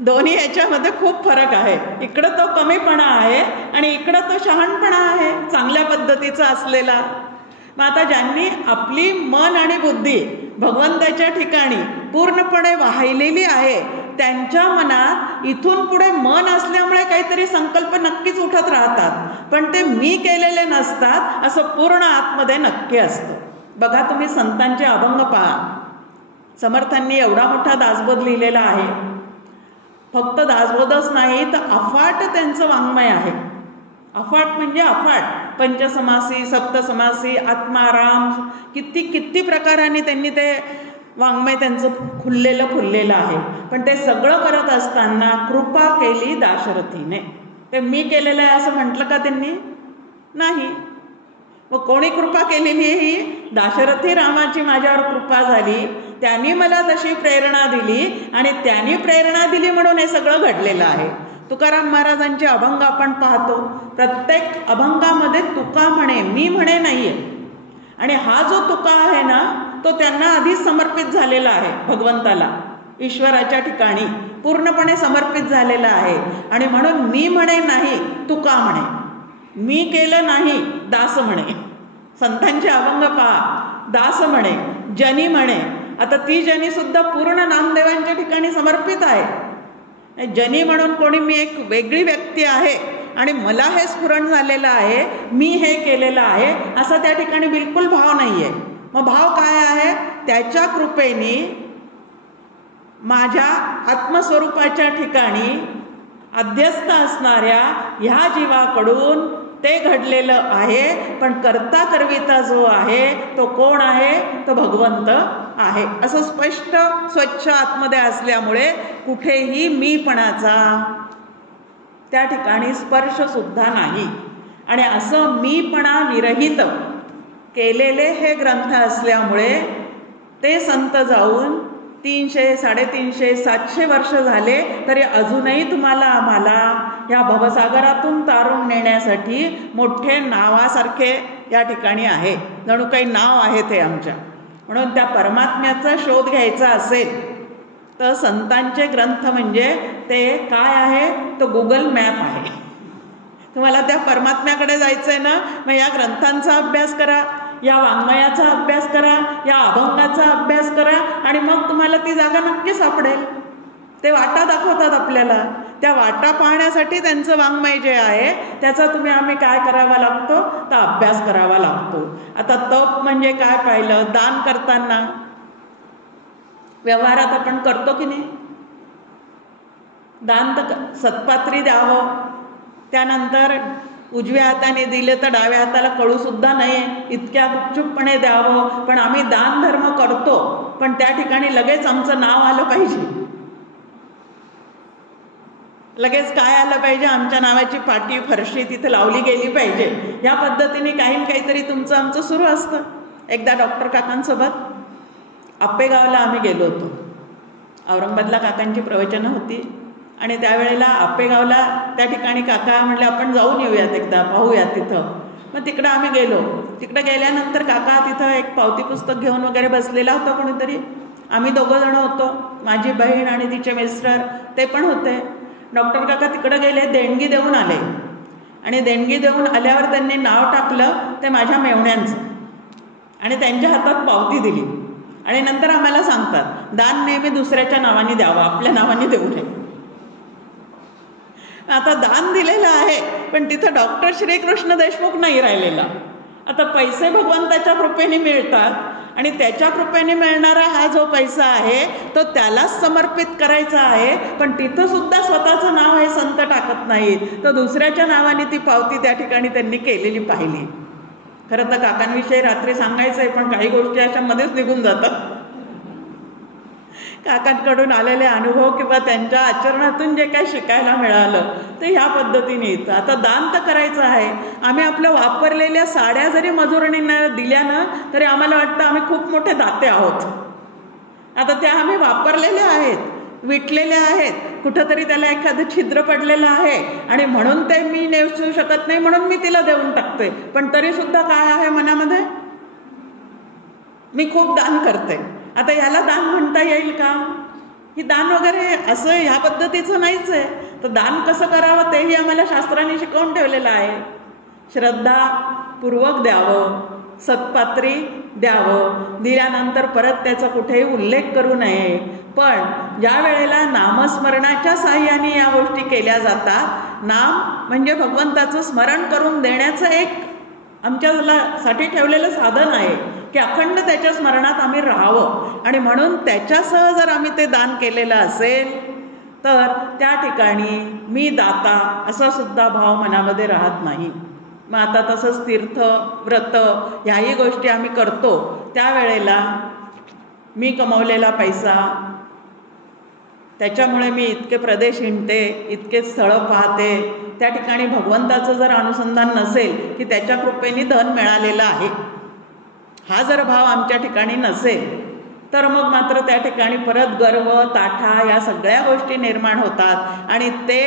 दोन्ही याच्यामध्ये खूप फरक आहे. इकडं तो कमीपणा आहे आणि इकडं तो शहाणपणा आहे चांगल्या पद्धतीचा असलेला. मग आता ज्यांनी आपली मन आणि बुद्धी भगवंताच्या ठिकाणी पूर्णपणे वाहिलेली आहे त्यांच्या मनात इथून पुढे मन असल्यामुळे काहीतरी संकल्प नक्कीच उठत राहतात, पण ते मी केलेले नसतात असं पूर्ण आतमध्ये नक्की असतं. बघा तुम्ही संतांचे अभंग पहा. समर्थांनी एवढा मोठा दासबोध लिहिलेला आहे. फक्त दासबोधच नाही तर अफाट त्यांचं वाङ्मय आहे. अफाट म्हणजे अफाट, पंचसमासी, सप्तसमासी, आत्माराम, किती प्रकारांनी त्यांनी ते वाङ्मय त्यांचं फुललेलं आहे. पण ते सगळं करत असताना कृपा केली दाशरथीने. ते मी केलेलं आहे असं म्हटलं का त्यांनी? नाही. मग कोणी कृपा केलेली आहे? ही दाशरथी रामाची माझ्यावर कृपा झाली, त्यांनी मला तशी प्रेरणा दिली आणि त्यांनी प्रेरणा दिली म्हणून हे सगळं घडलेलं आहे. तुकाराम महाराजांचे अभंग आपण पाहतो. प्रत्येक अभंगामध्ये तुका म्हणे, मी म्हणे नाहीये. आणि हा जो तुका आहे ना तो त्यांना आधीच समर्पित झालेला आहे भगवंताला, ईश्वराच्या ठिकाणी पूर्णपणे समर्पित झालेला आहे. आणि म्हणून मी म्हणे नाही, तुका म्हणे. मी केलं नाही, दास म्हणे. संतांचे अभंग पहा. दास म्हणे, जनी म्हणे. आता ती जनी सुद्धा पूर्ण नामदेवांच्या ठिकाणी समर्पित आहे. जनी म्हणून कोणी मी एक वेगळी व्यक्ती आहे आणि मला हे स्फुरण झालेलं आहे, मी हे केलेलं आहे असा त्या ठिकाणी बिलकुल भाव नाही आहे. मग भाव काय आहे? त्याच्या कृपेने माझ्या आत्मस्वरूपाच्या ठिकाणी अध्यस्त असणाऱ्या ह्या जीवाकडून ते घडलेलं आहे. पण करता करविता जो आहे तो कोण आहे? तो भगवंत आहे. असं स्पष्ट स्वच्छ आतमध्ये असल्यामुळे कुठेही मीपणाचा त्या ठिकाणी स्पर्श सुद्धा नाही. आणि असं मीपणा विरहित केलेले हे ग्रंथ असल्यामुळे ते संत जाऊन 300, 350, 700 वर्ष झाले तरी अजूनही तुम्हाला आम्हाला या भवसागरातून तारून नेण्यासाठी मोठे नावासारखे या ठिकाणी आहे. जणू काही नाव आहे ते आमच्या. म्हणून त्या परमात्म्याचा शोध घ्यायचा असेल तर संतांचे ग्रंथ म्हणजे ते काय आहे? तो गुगल मॅप आहे. तुम्हाला त्या परमात्म्याकडे जायचं आहे ना, मग या ग्रंथांचा अभ्यास करा, या वाङ्मयाचा अभ्यास करा, या अभंगाचा अभ्यास करा आणि मग तुम्हाला ती जागा नक्की सापडेल. ते वाटा दाखवतात आपल्याला. त्या वाटा पाहण्यासाठी त्यांचं वाङ्मय जे आहे त्याचा आम्ही काय करावा लागतो? तर अभ्यास करावा लागतो. आता तप म्हणजे काय पाहिलं? दान करताना व्यवहारात आपण करतो की नाही? दान तर सत्पात्री द्यावं, त्यानंतर उजव्या हाताने दिले तर डाव्या हाताला कळू सुद्धा नाही इतक्या गुपचूपपणे द्यावं. पण आम्ही दान धर्म करतो, पण त्या ठिकाणी लगेच आमचं नाव आलं पाहिजे. लगेच काय आलं पाहिजे? आमच्या नावाची पाटी फरशी तिथे लावली गेली पाहिजे. या पद्धतीने काहीतरी तुमचं आमचं सुरू असतं. एकदा डॉक्टर काकांसोबत आपेगावला आम्ही गेलो होतो. औरंगाबादला काकांची प्रवचनं होती आणि त्यावेळेला आपेगावला त्या ठिकाणी काका म्हणले आपण जाऊन येऊयात, एकदा पाहूयात तिथं. मग तिकडं आम्ही गेलो. तिकडं गेल्यानंतर काका तिथं एक पावती पुस्तक घेऊन वगैरे बसलेला होता कोणीतरी. आम्ही 2 जण होतो, माझी बहीण आणि तिचे मिस्टर, ते पण होते. डॉक्टर काका तिकडं गेले, देणगी देऊन आले आणि देणगी देऊन आल्यावर त्यांनी नाव टाकलं ते माझ्या मेवण्यांचं आणि त्यांच्या हातात पावती दिली आणि नंतर आम्हाला सांगतात दान नेहमी दुसऱ्याच्या नावाने द्यावं, आपल्या नावाने देऊ नये. आता दान दिलेलं आहे पण तिथं डॉक्टर श्रीकृष्ण देशमुख नाही राहिलेला. आता पैसे भगवंताच्या कृपेने मिळतात आणि त्याच्या कृपेने मिळणारा हा जो पैसा आहे तो त्यालाच समर्पित करायचा आहे. पण तिथं सुद्धा स्वतःचं नाव हे संत टाकत नाहीत, तर दुसऱ्याच्या नावाने ती पावती त्या ठिकाणी त्यांनी केलेली पाहिली. खरं तर काकांविषयी रात्री सांगायचं आहे, पण काही गोष्टी अशा मध्येच निघून जातात. काकांकडून आलेले अनुभव किंवा त्यांच्या आचरणातून जे काही शिकायला मिळालं ते ह्या पद्धतीने येतं. आता दान तर करायचं आहे. आम्ही आपल्या वापरलेल्या साड्या जरी मजुरणींना दिल्या ना तरी आम्हाला वाटतं आम्ही खूप मोठे दाते आहोत. आता त्या आम्ही वापरलेल्या आहेत, विटलेल्या आहेत, कुठंतरी त्याला एखादं छिद्र पडलेलं आहे आणि म्हणून ते मी नेसू शकत नाही म्हणून मी तिला देऊन टाकते. पण तरी सुद्धा काय आहे मनामध्ये, मी खूप दान करते. आता याला दान म्हणता येईल का? ही दान वगैरे असं ह्या पद्धतीचं नाहीच आहे. तर दान कसं करावं तेही आम्हाला शास्त्राने शिकवून ठेवलेलं आहे. श्रद्धापूर्वक द्यावं, सत्पात्री द्यावं, दिल्यानंतर परत त्याचा कुठेही उल्लेख करू नये. पण ज्या वेळेला नामस्मरणाच्या साह्याने या गोष्टी केल्या जातात, नाम म्हणजे भगवंताचं स्मरण करून देण्याचं एक आमच्यासाठी ठेवलेलं साधन आहे की अखंड त्याच्या स्मरणात आम्ही राहावं. आणि म्हणून त्याच्यासह जर आम्ही ते दान केलेलं असेल तर त्या ठिकाणी मी दाता असा सुद्धा भाव मनामध्ये राहत नाही. मग आता तसंच तीर्थ व्रत ह्याही गोष्टी आम्ही करतो, त्यावेळेला मी कमवलेला पैसा, त्याच्यामुळे मी इतके प्रदेश हिंडते, इतके स्थळं पाहते, त्या ठिकाणी भगवंताचं जर अनुसंधान नसेल की त्याच्या कृपेने धन मिळालेलं आहे, हा जर भाव आमच्या ठिकाणी नसेल तर मग मात्र त्या ठिकाणी परत गर्व, ताठा या सगळ्या गोष्टी निर्माण होतात. आणि ते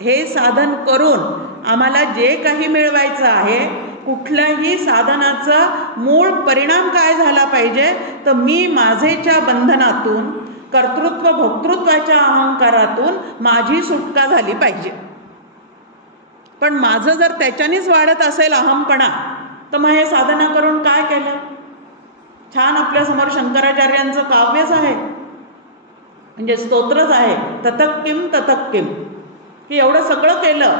हे साधन करून आम्हाला जे काही मिळवायचं आहे, कुठल्याही साधनाचा मूळ परिणाम काय झाला पाहिजे तर मी माझेच्या बंधनातून, कर्तृत्व भोक्तृत्वाच्या अहंकारातून माझी सुटका झाली पाहिजे. पण माझं जर त्याच्यानेच वाढत असेल अहमपणा तर मग हे साधना करून काय केलं? छान आपल्यासमोर शंकराचार्यांचं काव्यच आहे, म्हणजे स्तोत्रच आहे, ततक्किम ततक्किम, की एवढं सगळं केलं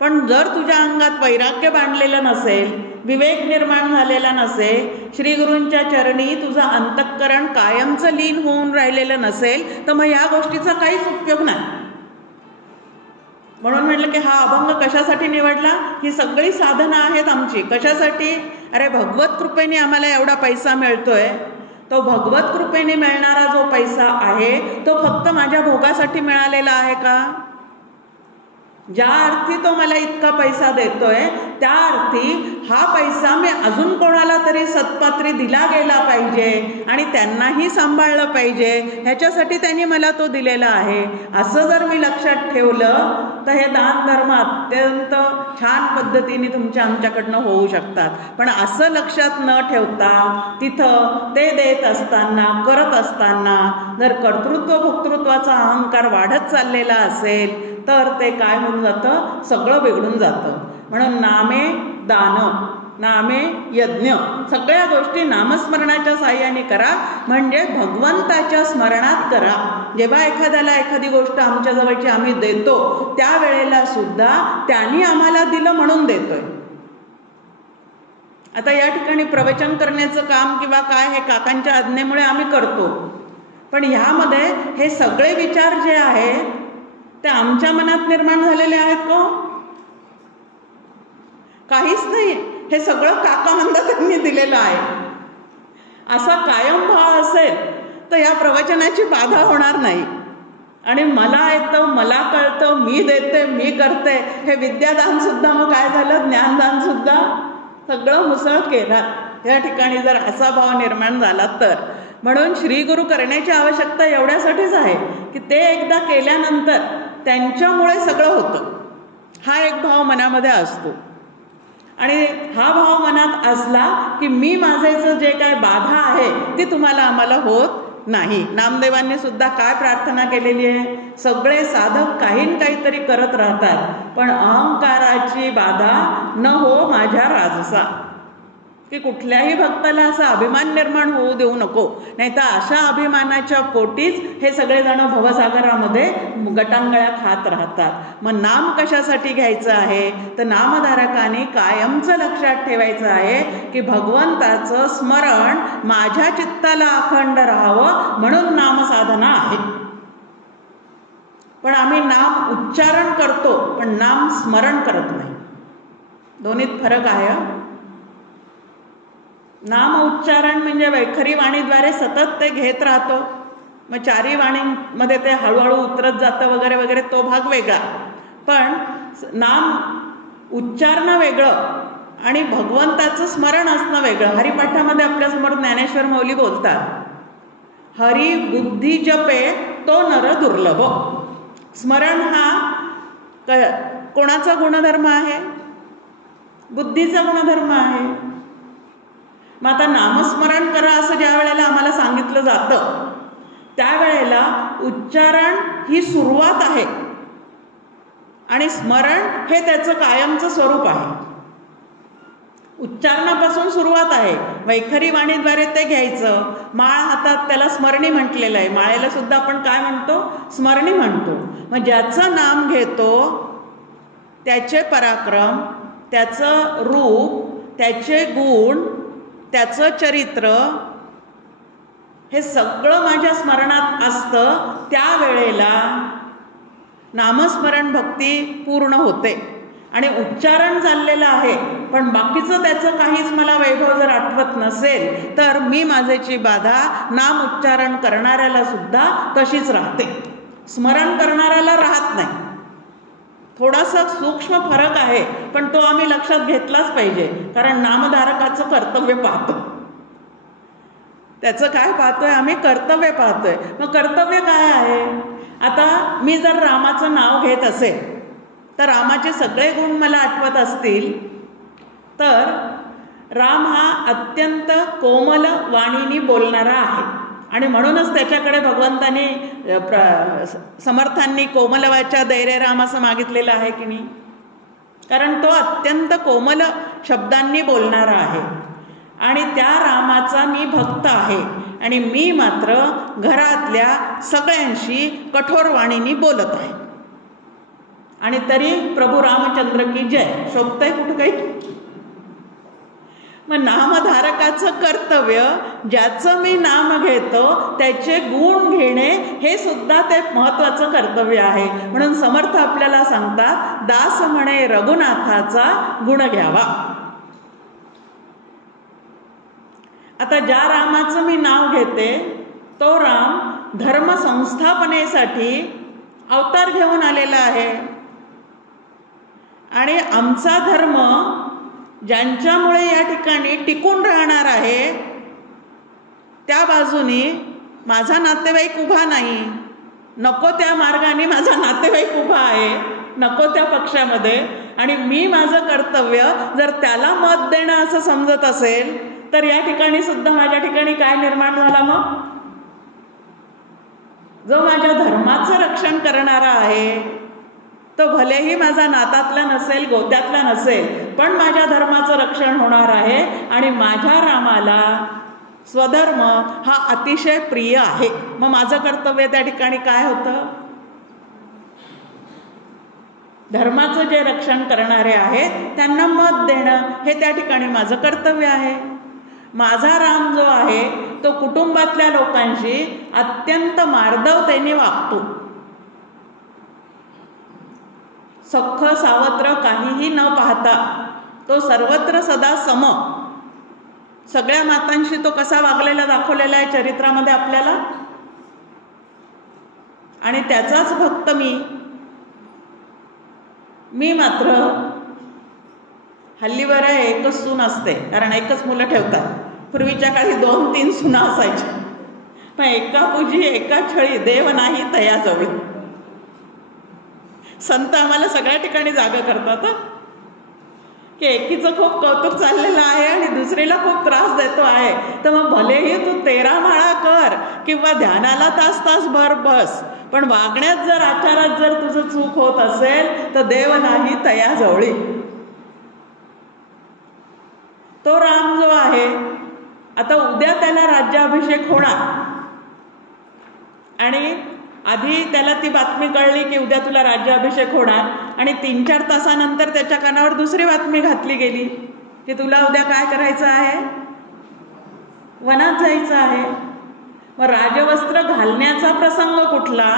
पण जर तुझ्या अंगात वैराग्य बांधलेलं नसेल, विवेक निर्माण झालेला नसेल, श्रीगुरूंच्या चरणी तुझं अंतःकरण कायमचं लीन होऊन राहिलेलं नसेल तर मग ह्या गोष्टीचा काहीच उपयोग नाही. म्हणून म्हटलं की हा अभंग कशासाठी निवडला? ही सगळी साधनं आहेत आमची. कशासाठी? अरे भगवत कृपेने आम्हाला एवढा पैसा मिळतोय, तो भगवत कृपेने मिळणारा जो पैसा आहे तो फक्त माझ्या भोगासाठी मिळालेला आहे का? ज्या अर्थी तो मला इतका पैसा देतोय त्या अर्थी हा पैसा मी अजून कोणाला तरी सत्पात्री दिला गेला पाहिजे आणि त्यांनाही सांभाळलं पाहिजे, ह्याच्यासाठी त्यांनी मला तो दिलेला आहे. असं जर मी लक्षात ठेवलं तर हे दान धर्म अत्यंत छान पद्धतीने आमच्याकडनं होऊ शकतात. पण असं लक्षात न ठेवता तिथं ते देत असताना, करत असताना जर कर्तृत्व भोक्तृत्वाचा अहंकार वाढत चाललेला असेल तर ते काय होऊन जातं? सगळं बिघडून जातं. म्हणून नामे दान, नामे यज्ञ, सगळ्या गोष्टी नामस्मरणाच्या साह्याने करा, म्हणजे भगवंताच्या स्मरणात करा. जेव्हा एखाद्याला एखादी गोष्ट आमच्या जवळची आम्ही देतो त्यावेळेला सुद्धा त्यांनी आम्हाला दिलं म्हणून देतोय. आता या ठिकाणी प्रवचन करण्याचं काम किंवा काय हे काकांच्या आज्ञेमुळे आम्ही करतो, पण ह्यामध्ये हे सगळे विचार जे आहेत ते आमच्या मनात निर्माण झालेले आहेत का? काहीच नाही. हे सगळं काका मंदातांनी दिलेलं आहे. असा कायम भाव असेल तर या प्रवचनाची बाधा होणार नाही. आणि मला येतं, मला कळतं, मी देते, मी करते, हे विद्यादान सुद्धा मग काय झालं, ज्ञानदान सुद्धा सगळं मुसळ केलं. या ठिकाणी जर असा भाव निर्माण झाला तर, म्हणून श्रीगुरु करण्याची आवश्यकता एवढ्यासाठीच आहे की ते एकदा केल्यानंतर त्यांच्यामुळे सगळं होतं. हा एक भाव मनामध्ये असतो. आणि हा भाव मनात असला की मी माझेचं जे काय बाधा आहे ती तुम्हाला आम्हाला होत नाही. नामदेवांनी सुद्धा काय प्रार्थना केलेली आहे? सगळे साधक काही न काहीतरी करत राहतात, पण अहंकाराची बाधा न हो माझ्या राजसा. की कुठल्याही भक्ताला असा अभिमान निर्माण होऊ देऊ नको, नाही तर अशा अभिमानाच्या पोटीच हे सगळेजण भवसागरामध्ये गटांगळ्या खात राहतात. मग नाम कशासाठी घ्यायचं आहे, तर नामधारकाने कायमचं लक्षात ठेवायचं आहे की भगवंताचं स्मरण माझ्या चित्ताला अखंड राहावं म्हणून नामसाधना आहे. पण आम्ही नाम उच्चारण करतो पण नाम स्मरण करत नाही, दोन्हीत फरक आहे. नाम उच्चारण म्हणजे वैखरी वाणीद्वारे सतत ते घेत राहतो, मग चारी वाणीमध्ये ते हळूहळू उतरत जातं वगैरे वगैरे, तो भाग वेगळा. पण नाम उच्चारणं वेगळं आणि भगवंताचं स्मरण असणं वेगळं. हरिपाठामध्ये आपल्यासमोर ज्ञानेश्वर माऊली बोलतात, हरी बुद्धी जपे तो नर दुर्लभ. स्मरण हा कोणाचा गुणधर्म आहे? बुद्धीचा गुणधर्म आहे. मग आता नामस्मरण करा असं ज्या वेळेला आम्हाला सांगितलं जातं त्यावेळेला उच्चारण ही सुरुवात आहे आणि स्मरण हे त्याचं कायमचं स्वरूप आहे. उच्चारणापासून सुरुवात आहे, वैखरी वाणीद्वारे ते घ्यायचं. माळ हातात त्याला स्मरणी म्हटलेलं आहे, माळेला सुद्धा आपण काय म्हणतो? स्मरणी म्हणतो. मग ज्याचं नाम घेतो त्याचे पराक्रम, त्याचं रूप, त्याचे गुण, त्याचं चरित्र हे सगळं माझ्या स्मरणात असतं. त्यावेळेला नामस्मरण भक्ती पूर्ण होते. आणि उच्चारण चाललेलं आहे पण बाकीचं त्याचं काहीच मला वैभव जर आठवत नसेल तर मी माझेची बाधा नाम उच्चारण करणाऱ्याला सुद्धा तशीच राहते, स्मरण करणाऱ्याला राहत नाही. थोडासा सूक्ष्म फरक आहे पण तो आम्ही लक्षात घेतलाच पाहिजे, कारण नामधारकाचं कर्तव्य पाहतो. त्याचं काय पाहतोय? आम्ही कर्तव्य पाहतोय. मग कर्तव्य काय आहे? आता मी जर रामाचं नाव घेत असेल तर रामाचे सगळे गुण मला आठवत असतील तर राम हा अत्यंत कोमल वाणीने बोलणारा आहे आणि म्हणूनच त्याच्याकडे भगवंताने समर्थांनी कोमलवाचा दैरे राम असं मागितलेलं आहे की नाही? कारण तो अत्यंत कोमल शब्दांनी बोलणारा आहे आणि त्या रामाचा मी भक्त आहे आणि मी मात्र घरातल्या सगळ्यांशी कठोर वाणीने बोलत आहे. आणि तरी प्रभू रामचंद्र की जय शोभतंय कुठं काही? मग नामधारकाचं कर्तव्य, ज्याचं मी नाम घेतो त्याचे गुण घेणे हे सुद्धा ते महत्वाचं कर्तव्य आहे. म्हणून समर्थ आपल्याला सांगतात, दास म्हणे रघुनाथाचा गुण घ्यावा. आता ज्या रामाचं मी नाव घेते तो राम धर्म संस्थापनेसाठी अवतार घेऊन आलेला आहे आणि आमचा धर्म ज्यांच्यामुळे या ठिकाणी टिकून राहणार आहे त्या बाजूनी माझा नातेवाईक उभा नाही, नको त्या मार्गाने माझा नातेवाईक उभा आहे, नको त्या पक्षामध्ये, आणि मी माझं कर्तव्य जर त्याला मत देणं असं समजत असेल तर या ठिकाणी सुद्धा माझ्या ठिकाणी काय निर्माण झाला? मग जो माझ्या धर्माचं रक्षण करणारा आहे तो भलेही माझा नातातला नसेल, गोत्यातला नसेल, पण माझ्या धर्माचं रक्षण होणार आहे आणि माझ्या रामाला स्वधर्म हा अतिशय प्रिय आहे. मग माझं कर्तव्य त्या ठिकाणी काय होतं? धर्माचं जे रक्षण करणारे आहेत त्यांना मत देणं हे त्या ठिकाणी माझं कर्तव्य आहे. माझा राम जो आहे तो कुटुंबातल्या लोकांशी अत्यंत मार्दवतेने वागतो, सख्ख सावत्र काहीही न पाहता तो सर्वत्र सदा सम. सगळ्या मातांशी तो कसा वागलेला दाखवलेला आहे चरित्रामध्ये आपल्याला. आणि त्याचाच भक्त मी मात्र हल्ली बरं एकच सून असते, कारण एकच मुलं ठेवतात. पूर्वीच्या काळी 2-3 सुना असायच्या, पण एका पूजी एका छळी देव नाही तयाजवळी. संत आम्हाला सगळ्या ठिकाणी जागा करतात की एकीचं खूप कौतुक चाललेलं आहे आणि दुसरीला खूप त्रास देतो आहे, तर मग भलेही तू 13 माळा कर किंवा ध्यानाला तास भर बस, पण वागण्यात जर आचारात जर तुझं चूक होत असेल तर देव नाही तयाजवळी. तो राम जो आहे, आता उद्या त्याला राज्याभिषेक होणार आणि आधी त्याला ती बातमी कळली की उद्या तुला राज्याभिषेक होणार आणि 3-4 तासानंतर त्याच्या कानावर दुसरी बातमी घातली गेली की तुला उद्या काय करायचं आहे, वनात जायचं आहे. मग राजवस्त्र घालण्याचा प्रसंग कुठला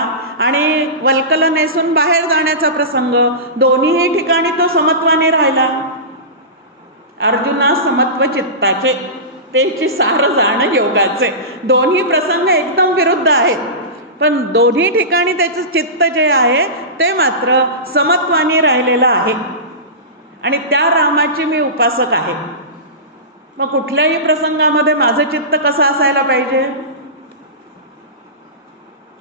आणि वल्कल नेसून बाहेर जाण्याचा प्रसंग, दोन्हीही ठिकाणी तो समत्वाने राहिला. अर्जुना समत्व चित्ताचे, त्याची सार जाणं योगाचे. दोन्ही प्रसंग एकदम विरुद्ध आहेत, पण दोन्ही ठिकाणी त्याचं चित्त जे आहे ते मात्र समत्वानी राहिलेलं आहे आणि त्या रामाची मी उपासक आहे. मग कुठल्याही प्रसंगामध्ये माझं चित्त कसं असायला पाहिजे?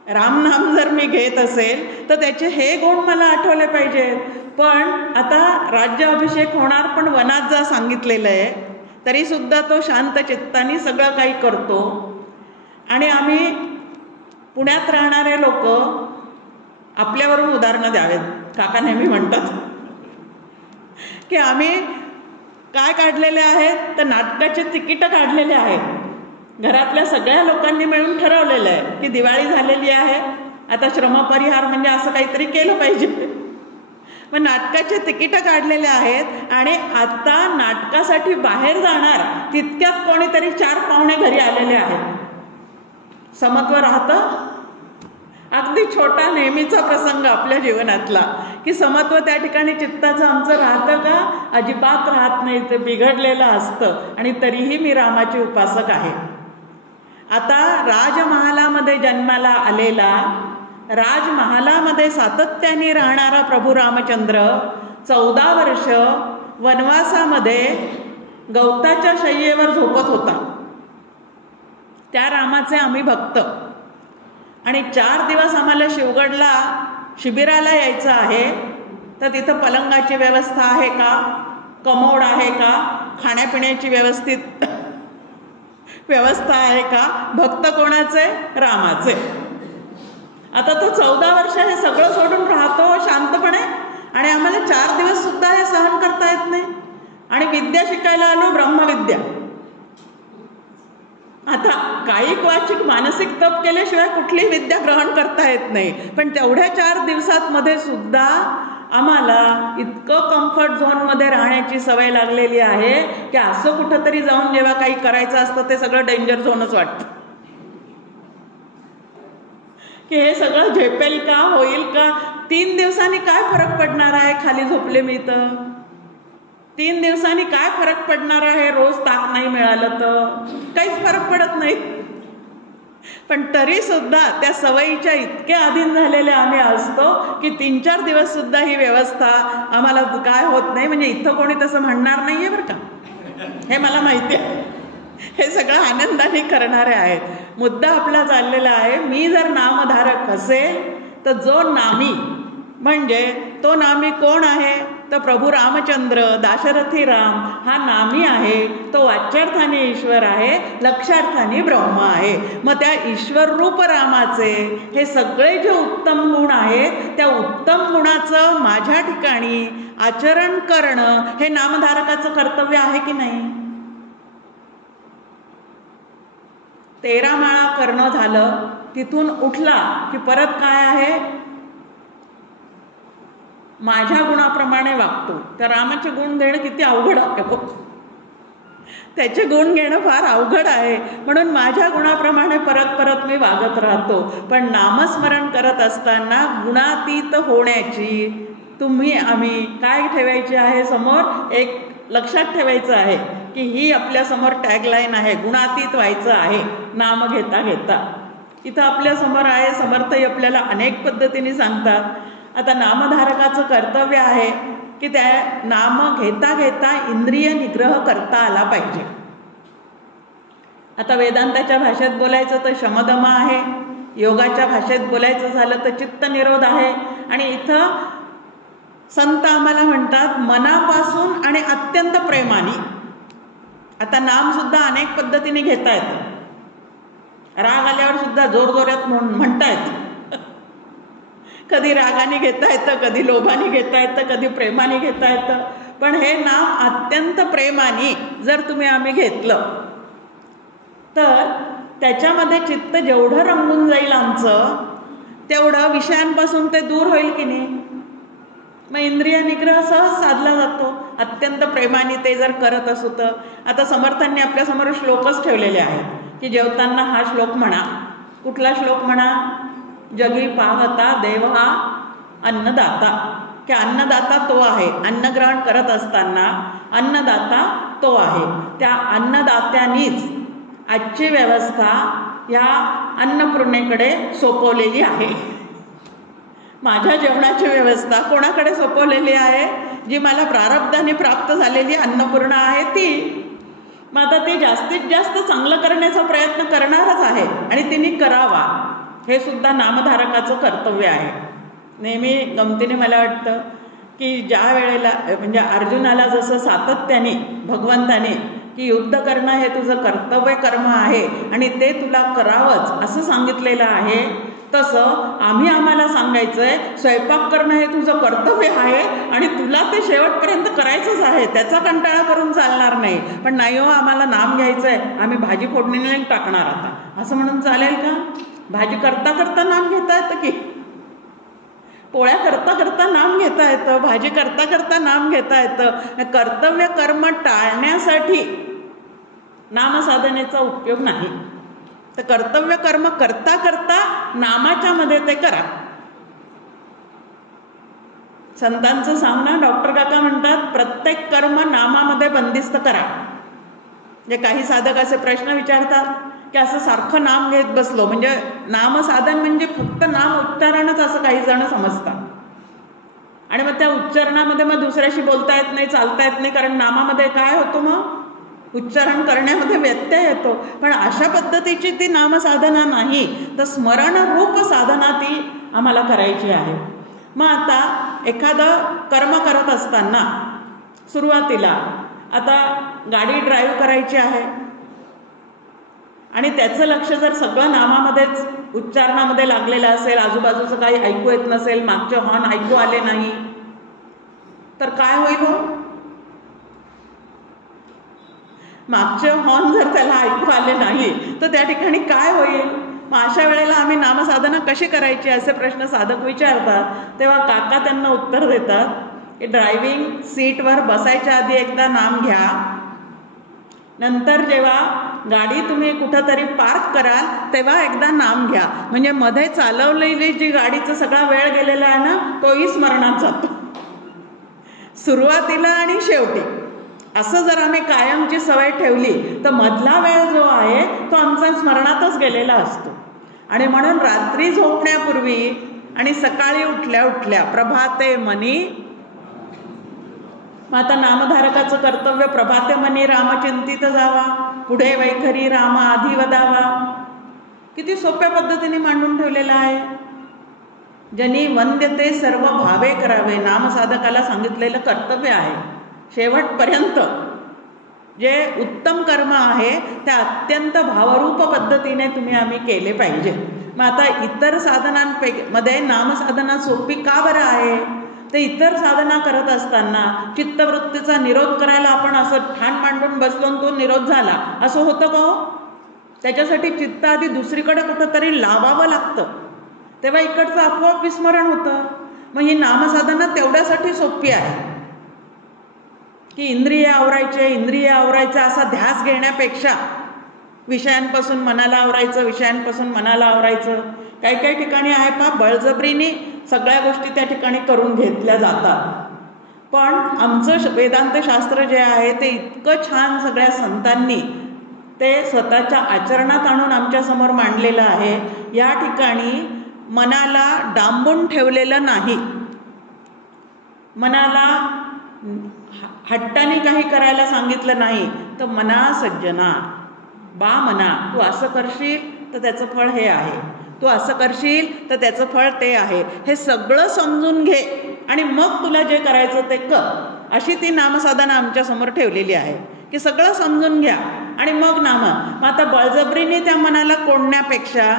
रामनाम जर मी घेत असेल तर त्याचे हे गुण मला आठवले पाहिजेत. पण आता राज्याभिषेक होणार, पण वनात जा सांगितलेलं आहे, तरी सुद्धा तो शांत चित्ताने सगळं काही करतो. आणि आम्ही पुण्यात राहणारे लोक आपल्यावरून उदाहरणं द्यावेत. काका नेहमी म्हणतात की आम्ही काय काढलेले आहेत तर नाटकाचे तिकीटं काढलेले आहेत. घरातल्या सगळ्या लोकांनी मिळून ठरवलेलं आहे की दिवाळी झालेली आहे, आता श्रमपरिहार म्हणजे असं काहीतरी केलं पाहिजे. मग नाटकाचे तिकीटं काढलेले आहेत आणि आता नाटकासाठी बाहेर जाणार तितक्यात कोणीतरी 4 पाहुणे घरी आलेले आहेत. समत्व राहतं? अगदी छोटा नेहमीचा प्रसंग आपल्या जीवनातला की समत्व त्या ठिकाणी चित्ताचं आमचं राहतं का? अजिबात राहत नाही, ते बिघडलेलं असतं. आणि तरीही मी रामाची उपासक आहे. आता राजमहालामध्ये जन्माला आलेला, राजमहालामध्ये सातत्याने राहणारा प्रभू रामचंद्र 14 वर्ष वनवासामध्ये गवताच्या शय्येवर झोपत होता. त्या रामाचे आम्ही भक्त. आणि 4 दिवस आम्हाला शिवगडला शिबिराला यायचं आहे, तर तिथं पलंगाची व्यवस्था आहे का, कमोड आहे का, खाण्यापिण्याची व्यवस्थित व्यवस्था आहे का? भक्त कोणाचे? रामाचे. आता तो 14 वर्ष हे सगळं सोडून राहतो शांतपणे आणि आम्हाला 4 दिवस सुद्धा हे सहन करता येत नाही. आणि विद्या शिकायला आलो, ब्रह्मविद्या. आता काही क्वाचिक मानसिक तप केल्याशिवाय कुठली विद्या ग्रहण करता येत नाही. पण तेवढ्या 4 दिवसात मध्ये सुद्धा आम्हाला इतकं कम्फर्ट झोनमध्ये राहण्याची सवय लागलेली आहे की असं कुठंतरी जाऊन जेव्हा काही करायचं असतं ते सगळं डेंजर झोनच वाटतं की हे सगळं झेपेल का, होईल का. 3 दिवसांनी काय फरक पडणार आहे खाली झोपले मी तर? 3 दिवसांनी काय फरक पडणार आहे रोज ताक नाही मिळालं तर? काहीच फरक पडत नाही. पण तरी सुद्धा त्या सवयीच्या इतक्या अधीन झालेले आम्ही असतो की 3-4 दिवस सुद्धा ही व्यवस्था आम्हाला काय होत नाही. म्हणजे इथं कोणी तसं म्हणणार नाहीये बरं का, हे मला माहिती आहे. हे सगळं आनंदाने करणारे आहेत. मुद्दा आपला चाललेला आहे, मी जर नामधारक असेल तर जो नामी, म्हणजे तो नामी कोण आहे तर प्रभू रामचंद्र, दाशरथी राम हा नामी आहे. तो वाच्यार्थाने ईश्वर आहे, लक्षार्थाने ब्रह्म आहे. मग त्या ईश्वर रूप रामाचे हे सगळे जे उत्तम गुण आहेत त्या उत्तम गुणाचं माझ्या ठिकाणी आचरण करणं हे नामधारकाचं कर्तव्य आहे की नाही? 13 माळा करणं झालं, तिथून उठला की परत काय आहे? माझ्या गुणाप्रमाणे वागतो. तर रामाचे गुण घेणं किती अवघड आहे. त्याचे गुण घेणं फार अवघड आहे. म्हणून माझ्या गुणाप्रमाणे परत परत मी वागत राहतो. पण नामस्मरण करत असताना गुणातीत होण्याची आम्ही काय ठेवायची आहे समोर? एक लक्षात ठेवायचं आहे की ही आपल्या समोर टॅगलाईन आहे, गुणातीत व्हायचं आहे नाम घेता घेता. इथं आपल्या समोर आहे. समर्थही आपल्याला अनेक पद्धतीने सांगतात. आता नामधारकाचं कर्तव्य आहे की त्या नाम घेता घेता इंद्रिय निग्रह करता आला पाहिजे. आता वेदांताच्या भाषेत बोलायचं तर शमदम आहे, योगाच्या भाषेत बोलायचं झालं तर चित्तनिरोध आहे. आणि इथं संत आम्हाला म्हणतात मनापासून आणि अत्यंत प्रेमाने. आता नाम सुद्धा अनेक पद्धतीने घेता येतं. राग आल्यावर सुद्धा जोरजोरात म्हणता येतं. कधी रागाने घेता येतं, कधी लोभाने घेता येतं, कधी प्रेमाने घेता येतं. पण हे नाम अत्यंत प्रेमाने जर तुम्ही आम्ही घेतलं तर त्याच्यामध्ये चित्त जेवढं रंगून जाईल आमचं, तेवढं विषयांपासून ते दूर होईल की नाही. मग इंद्रिय निग्रह सहज साधला जातो अत्यंत प्रेमाने ते जर करत असू तर. आता समर्थांनी आपल्यासमोर श्लोकच ठेवलेले आहेत की जेवताना हा श्लोक म्हणा. कुठला श्लोक म्हणा? जगी पावता देव हा अन्नदाता, की अन्नदाता तो आहे. अन्नग्रहण करत असताना अन्नदाता तो आहे. त्या अन्नदात्यानीच आजची व्यवस्था ह्या अन्नपूर्णेकडे सोपवलेली आहे. माझ्या जेवणाची व्यवस्था कोणाकडे सोपवलेली आहे? जी मला प्रारब्धाने प्राप्त झालेली अन्नपूर्णा आहे ती. मग आता ती जास्तीत जास्त चांगलं करण्याचा प्रयत्न करणारच आहे आणि तिने करावा. हे सुद्धा नामधारकाचं कर्तव्य आहे. नेहमी गमतीने मला वाटतं की ज्या वेळेला म्हणजे अर्जुनाला जसं सातत्याने भगवंताने की युद्ध करणं हे तुझं कर्तव्य कर्म आहे आणि ते तुला करावंच असं सांगितलेलं आहे, तसं आम्हाला सांगायचं आहे स्वयंपाक करणं हे तुझं कर्तव्य आहे आणि तुला ते शेवटपर्यंत करायचंच आहे. त्याचा कंटाळा करून चालणार नाही. पण नाही हो, आम्हाला नाम घ्यायचं आहे, आम्ही भाजी फोडणीने टाकणार आता, असं म्हणून चालेल का? भाजी करता करता नाम घेता येतं की? पोळ्या करता करता नाम घेता येतं, भाजी करता करता नाम घेता येतं. कर्तव्य कर्म टाळण्यासाठी नामसाधनेचा उपयोग नाही. तर कर्तव्य कर्म करता करता नामाच्या मध्ये ते करा. संतांचं सांगणं, डॉक्टर काका म्हणतात प्रत्येक कर्म नामामध्ये बंदिस्त करा. जे काही साधक असे प्रश्न विचारतात की असं सारखं नाम घेत बसलो म्हणजे नामसाधन म्हणजे फक्त नाम उच्चारणच असं काही जण समजतात. आणि मग त्या उच्चारणामध्ये मग दुसऱ्याशी बोलता येत नाही, चालता येत नाही, कारण नामामध्ये काय होतं, मग उच्चारण करण्यामध्ये व्यत्यय येतो. पण अशा पद्धतीची ती नामसाधना नाही, तर स्मरणरूप साधना ती आम्हाला करायची आहे. मग आता एखादं कर्म करत असताना सुरुवातीला आता गाडी ड्राईव्ह करायची आहे आणि त्याचं लक्ष जर सगळं नामामध्येच उच्चारणामध्ये लागलेलं असेल, आजूबाजूचं काही ऐकू येत नसेल, मागचे हॉर्न ऐकू आले नाही, तर काय होईल हो? मागचे हॉर्न जर त्याला ऐकू आले नाही तर त्या ठिकाणी काय होईल? मग अशा वेळेला आम्ही नामसाधना कशी करायची असे प्रश्न साधक विचारतात. तेव्हा काका त्यांना उत्तर देतात की ड्रायव्हिंग सीटवर बसायच्या आधी एकदा नाम घ्या, नंतर जेव्हा गाडी तुम्ही कुठंतरी पार्क कराल तेव्हा एकदा नाम घ्या. म्हणजे मध्ये चालवलेली जी गाडीचा सगळा वेळ गेलेला आहे ना, तोही स्मरणात जातो. सुरुवातीला आणि शेवटी असं जर आम्ही कायमची सवय ठेवली तर मधला वेळ जो आहे तो आमचा स्मरणातच गेलेला असतो. आणि म्हणून रात्री झोपण्यापूर्वी आणि सकाळी उठल्या उठल्या प्रभाते मनी, मग आता नामधारकाचं कर्तव्य प्रभाते मनी रामचिंतित जावा, पुढे वैखरी राम आधी वदावा. किती सोप्या पद्धतीने मांडून ठेवलेला आहे. जनी वंद्यते सर्व भावे करावे, नामसाधकाला सांगितलेलं कर्तव्य आहे. शेवटपर्यंत जे उत्तम कर्म आहे त्या अत्यंत भावरूप पद्धतीने तुम्ही आम्ही केले पाहिजे. मग आता इतर साधनांमध्ये नामसाधना सोपी का बरं आहे? ते इतर साधना करत असताना चित्तवृत्तीचा निरोध करायला आपण असं ठाण मांडून बसलो तो निरोध झाला असं होतं का? त्याच्यासाठी चित्त आधी दुसरीकडे कुठंतरी लावावं लागतं, तेव्हा इकडचं आपोआप विस्मरण होतं. मग ही नामसाधना तेवढ्यासाठी सोपी आहे की इंद्रिय आवरायचं असा ध्यास घेण्यापेक्षा विषयांपासून मनाला आवरायचं, विषयांपासून मनाला आवरायचं. काही ठिकाणी आहे पा बळजबरीने सगळ्या गोष्टी त्या ठिकाणी करून घेतल्या जातात. पण आमचं वेदांत शास्त्र जे आहे ते इतकं छान सगळ्या संतांनी ते स्वतःच्या आचरणात आणून आमच्यासमोर मांडलेलं आहे. या ठिकाणी मनाला डांबून ठेवलेलं नाही, मनाला हट्टाने काही करायला सांगितलं नाही. तर मना सज्जना, बा मना, तू असं करशील तर त्याचं फळ हे आहे, तू असं करशील तर त्याचं फळ ते आहे, हे सगळं समजून घे आणि मग तुला जे करायचं ते कर. अशी ती नामसाधना आमच्यासमोर ठेवलेली आहे की सगळं समजून घ्या आणि मग नाम. मग आता बळजबरीने त्या मनाला कोंडण्यापेक्षा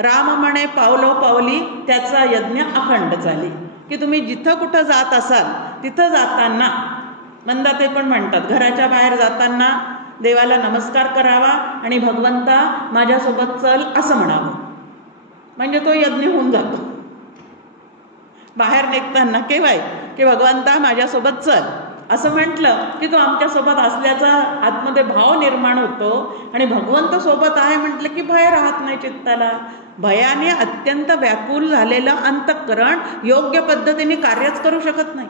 राम म्हणे पावलो पावली त्याचा यज्ञ अखंड चाली. की तुम्ही जिथं कुठं जात असाल तिथं जाताना, मंदाते पण म्हणतात, घराच्या बाहेर जाताना देवाला नमस्कार करावा आणि भगवंता माझ्यासोबत चल असं म्हणावं, म्हणजे तो यज्ञ होऊन जातो. बाहेर निघताना केव्हाय की भगवंता माझ्यासोबत चल असं म्हटलं की तो आमच्यासोबत असल्याचा आतमध्ये भाव निर्माण होतो. आणि भगवंत सोबत आहे म्हटलं की भय राहत नाही चित्ताला. भयाने अत्यंत व्याकुल झालेलं अंतःकरण योग्य पद्धतीने कार्यच करू शकत नाही,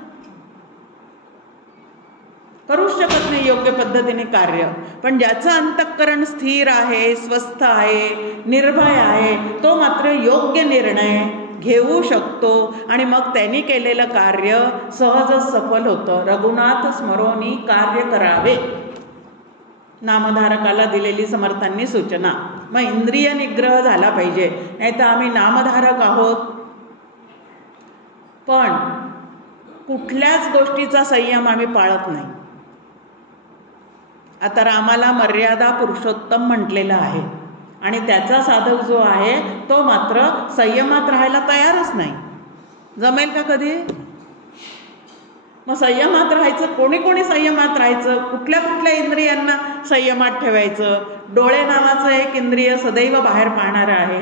करूच शकत नाही योग्य पद्धतीने कार्य. पण ज्याचं अंतःकरण स्थिर आहे, स्वस्थ आहे, निर्भय आहे, तो मात्र योग्य निर्णय घेऊ शकतो आणि मग त्यांनी केलेलं कार्य सहजच सफल होतं. रघुनाथ स्मरोनी कार्य करावे, नामधारकाला दिलेली समर्थांनी सूचना. मग इंद्रिय निग्रह झाला पाहिजे, नाही तर आम्ही नामधारक आहोत पण कुठल्याच गोष्टीचा संयम आम्ही पाळत नाही. आता रामाला मर्यादा पुरुषोत्तम म्हटलेलं आहे आणि त्याचा साधक जो आहे तो मात्र संयमात राहायला तयारच नाही. जमेल का कधी? मग संयमात राहायचं, कोणी कोणी संयमात राहायचं, कुठल्या कुठल्या इंद्रियांना संयमात ठेवायचं? डोळे नावाचं एक इंद्रिय सदैव बाहेर पाहणारं आहे,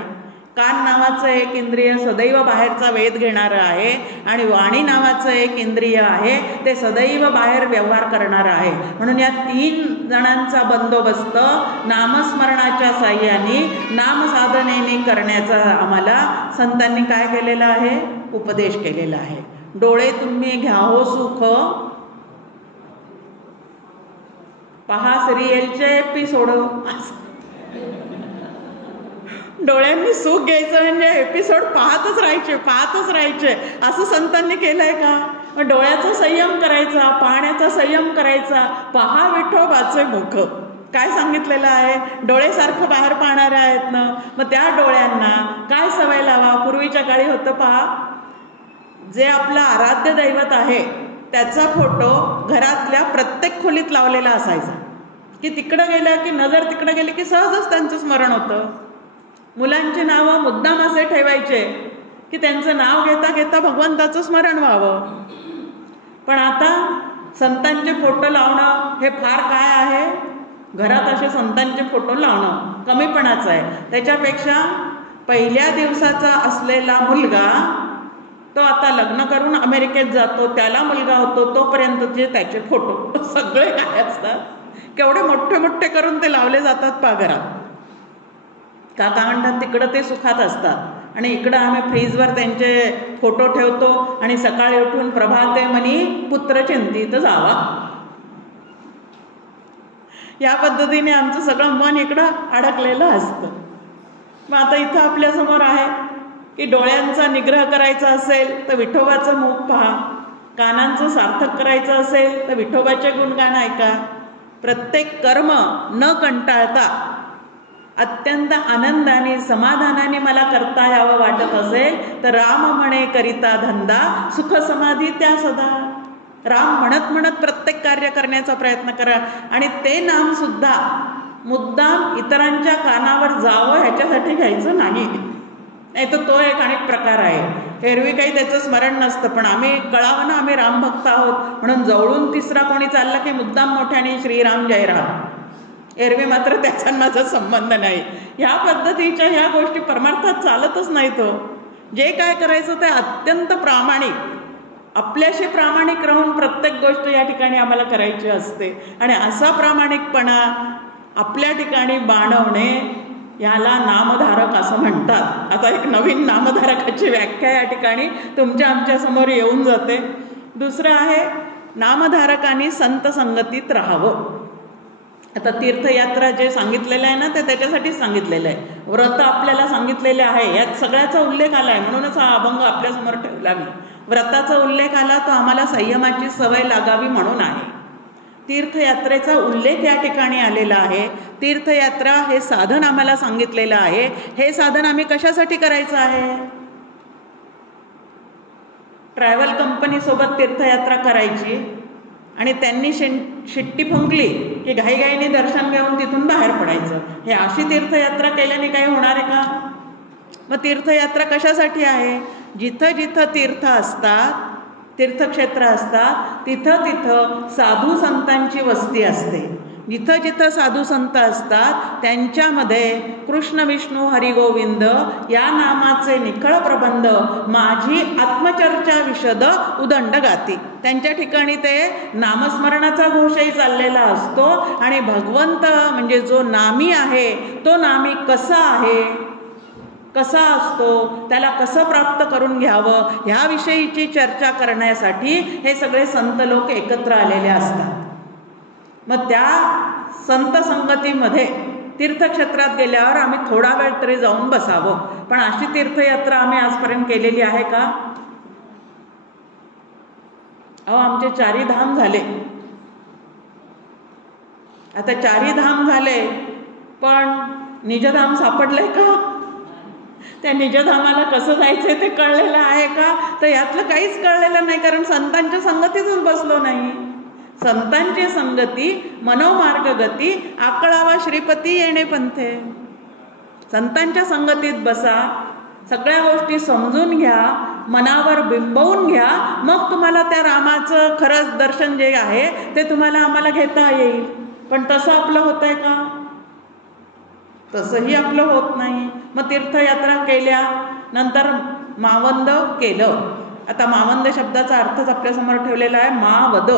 कान नावाचं एक इंद्रिय सदैव बाहेरचा वेध घेणारं आहे आणि वाणी नावाचं एक इंद्रिय आहे ते सदैव बाहेर व्यवहार करणारं आहे. म्हणून या 3 जणांचा बंदोबस्त नामस्मरणाच्या साह्याने नामसाधनेने करण्याचा आम्हाला संतांनी काय केलेलं आहे? उपदेश केलेला आहे. डोळे तुम्ही घ्या हो सुख, पहा सिरियलचे एपिसोड. डोळ्यांनी सुख घ्यायचं म्हणजे एपिसोड पाहतच राहायचे असं संतांनी केलंय का? मग डोळ्याचा संयम करायचा, पाहण्याचा संयम करायचा. पहा विठोबाचे मुख, काय सांगितलेलं आहे? डोळेसारखं बाहेर पाहणारे आहेत ना, मग त्या डोळ्यांना काय सवय लावा? पूर्वीच्या काळी होतं पहा, जे आपलं आराध्य दैवत आहे त्याचा फोटो घरातल्या प्रत्येक खोलीत लावलेला असायचा की तिकडं गेलं की नजर तिकडं गेली की सहजच त्यांचं स्मरण होतं. मुलांची नावं मुद्दाम असे ठेवायचे की त्यांचं नाव घेता घेता भगवंताचं स्मरण व्हावं. पण आता संतांचे फोटो लावणं हे फार काय आहे? घरात असे संतांचे फोटो लावणं कमीपणाचं आहे. त्याच्यापेक्षा पहिल्या दिवसाचा असलेला मुलगा तो आता लग्न करून अमेरिकेत जातो, त्याला मुलगा होतो, तोपर्यंतचे त्याचे फोटो सगळे काय असतात, केवढे मोठे मोठे करून ते लावले जातात पा घरात. का म्हणतात? तिकडं ते सुखात असतात आणि इकडं आम्ही फ्रीजवर त्यांचे फोटो ठेवतो आणि सकाळी उठून प्रभाते मनी पुत्र चिंतित जावा, या पद्धतीने आमचं सगळं मन इकडं अडकलेलं असतं. मग आता इथं आपल्यासमोर आहे की डोळ्यांचा निग्रह करायचा असेल तर विठोबाचं मुख पहा, कानांचं सार्थक करायचं असेल तर विठोबाचे गुणगान ऐका. प्रत्येक कर्म न कंटाळता अत्यंत आनंदाने समाधानाने मला करता यावं वाटत असेल तर राम म्हणे करिता धंदा सुख समाधी त्या सदा. राम म्हणत म्हणत प्रत्येक कार्य करण्याचा प्रयत्न करा आणि ते नाम सुद्धा मुद्दाम इतरांच्या कानावर जावं ह्याच्यासाठी घ्यायचं नाही. नाही तर तो एक अनेक प्रकार आहे. एरवी काही त्याचं स्मरण नसतं पण आम्ही कळावं ना आम्ही रामभक्त आहोत म्हणून जवळून तिसरा कोणी चालला की मुद्दाम मोठ्याने श्रीराम जय राम. एरवी मात्र त्याचा माझा संबंध नाही. ह्या पद्धतीच्या ह्या गोष्टी परमार्थात चालतच नाही. तो जे काय करायचं ते अत्यंत प्रामाणिक, आपल्याशी प्रामाणिक राहून प्रत्येक गोष्ट या ठिकाणी आम्हाला करायची असते आणि असा प्रामाणिकपणा आपल्या ठिकाणी बाणवणे याला नामधारक असं म्हणतात. आता एक नवीन नामधारकाची व्याख्या या ठिकाणी तुमच्या आमच्या समोर येऊन जाते. दुसरं आहे नामधारकांनी संत संगतीत राहावं. आता तीर्थयात्रा जे सांगितलेलं आहे ना ते त्याच्यासाठीच सांगितलेलं आहे. व्रत आपल्याला सांगितलेले आहे, यात सगळ्याचा उल्लेख आला आहे म्हणूनच हा अभंग आपल्यासमोर ठेवला मी. व्रताचा उल्लेख आला तो आम्हाला संयमाची सवय लागावी म्हणून आहे. तीर्थयात्रेचा उल्लेख या ठिकाणी आलेला आहे. तीर्थयात्रा हे साधन आम्हाला सांगितलेलं आहे. हे साधन आम्ही कशासाठी करायचं आहे? ट्रॅव्हल कंपनीसोबत तीर्थयात्रा करायची आणि त्यांनी शिट्टी फुंकली की घाईघाईने दर्शन घेऊन तिथून बाहेर पडायचं. हे अशी तीर्थयात्रा केल्याने काही होणार आहे का? मग तीर्थयात्रा कशासाठी आहे? जिथं जिथं तीर्थ असतात, तीर्थक्षेत्र असतात, तिथं तिथं साधू संतांची वस्ती असते. जिथं जिथं साधू संत असतात त्यांच्यामध्ये कृष्ण विष्णू हरिगोविंद या नामाचे निखळ प्रबंध माझी आत्मचर्चा विशद उदंड गाती. त्यांच्या ठिकाणी ते नामस्मरणाचा घोषही चाललेला असतो आणि भगवंत म्हणजे जो नामी आहे तो नामी कसा आहे, कसा असतो, त्याला कसं प्राप्त करून घ्यावं ह्याविषयीची चर्चा करण्यासाठी हे सगळे संत लोक एकत्र आलेले असतात. मग त्या संत संगतीमध्ये तीर्थक्षेत्रात गेल्यावर आम्ही थोडा वेळ तरी जाऊन बसावं. पण अशी तीर्थयात्रा आम्ही आजपर्यंत केलेली आहे का? अहो, आमचे 4 धाम झाले. आता 4 धाम झाले, पण निजधाम सापडलंय का? त्या निजधामाला कसं जायचंय ते कळलेलं आहे का? तर यातलं काहीच कळलेलं नाही, कारण संतांच्या संगतीतच बसलो नाही. संतांची संगती मनोमार्ग गती आकळावा श्रीपती येणे पंथे. संतांच्या संगतीत बसा, सगळ्या गोष्टी समजून घ्या, मनावर बिंबवून घ्या, मग तुम्हाला त्या रामाचं खरंच दर्शन जे आहे ते तुम्हाला आम्हाला घेता येईल. पण तसं आपलं होत आहे का? तसंही आपलं होत नाही. मग तीर्थयात्रा केल्या नंतर मावंद केलं. आता मावंद शब्दाचा अर्थच आपल्यासमोर ठेवलेला आहे, मावद,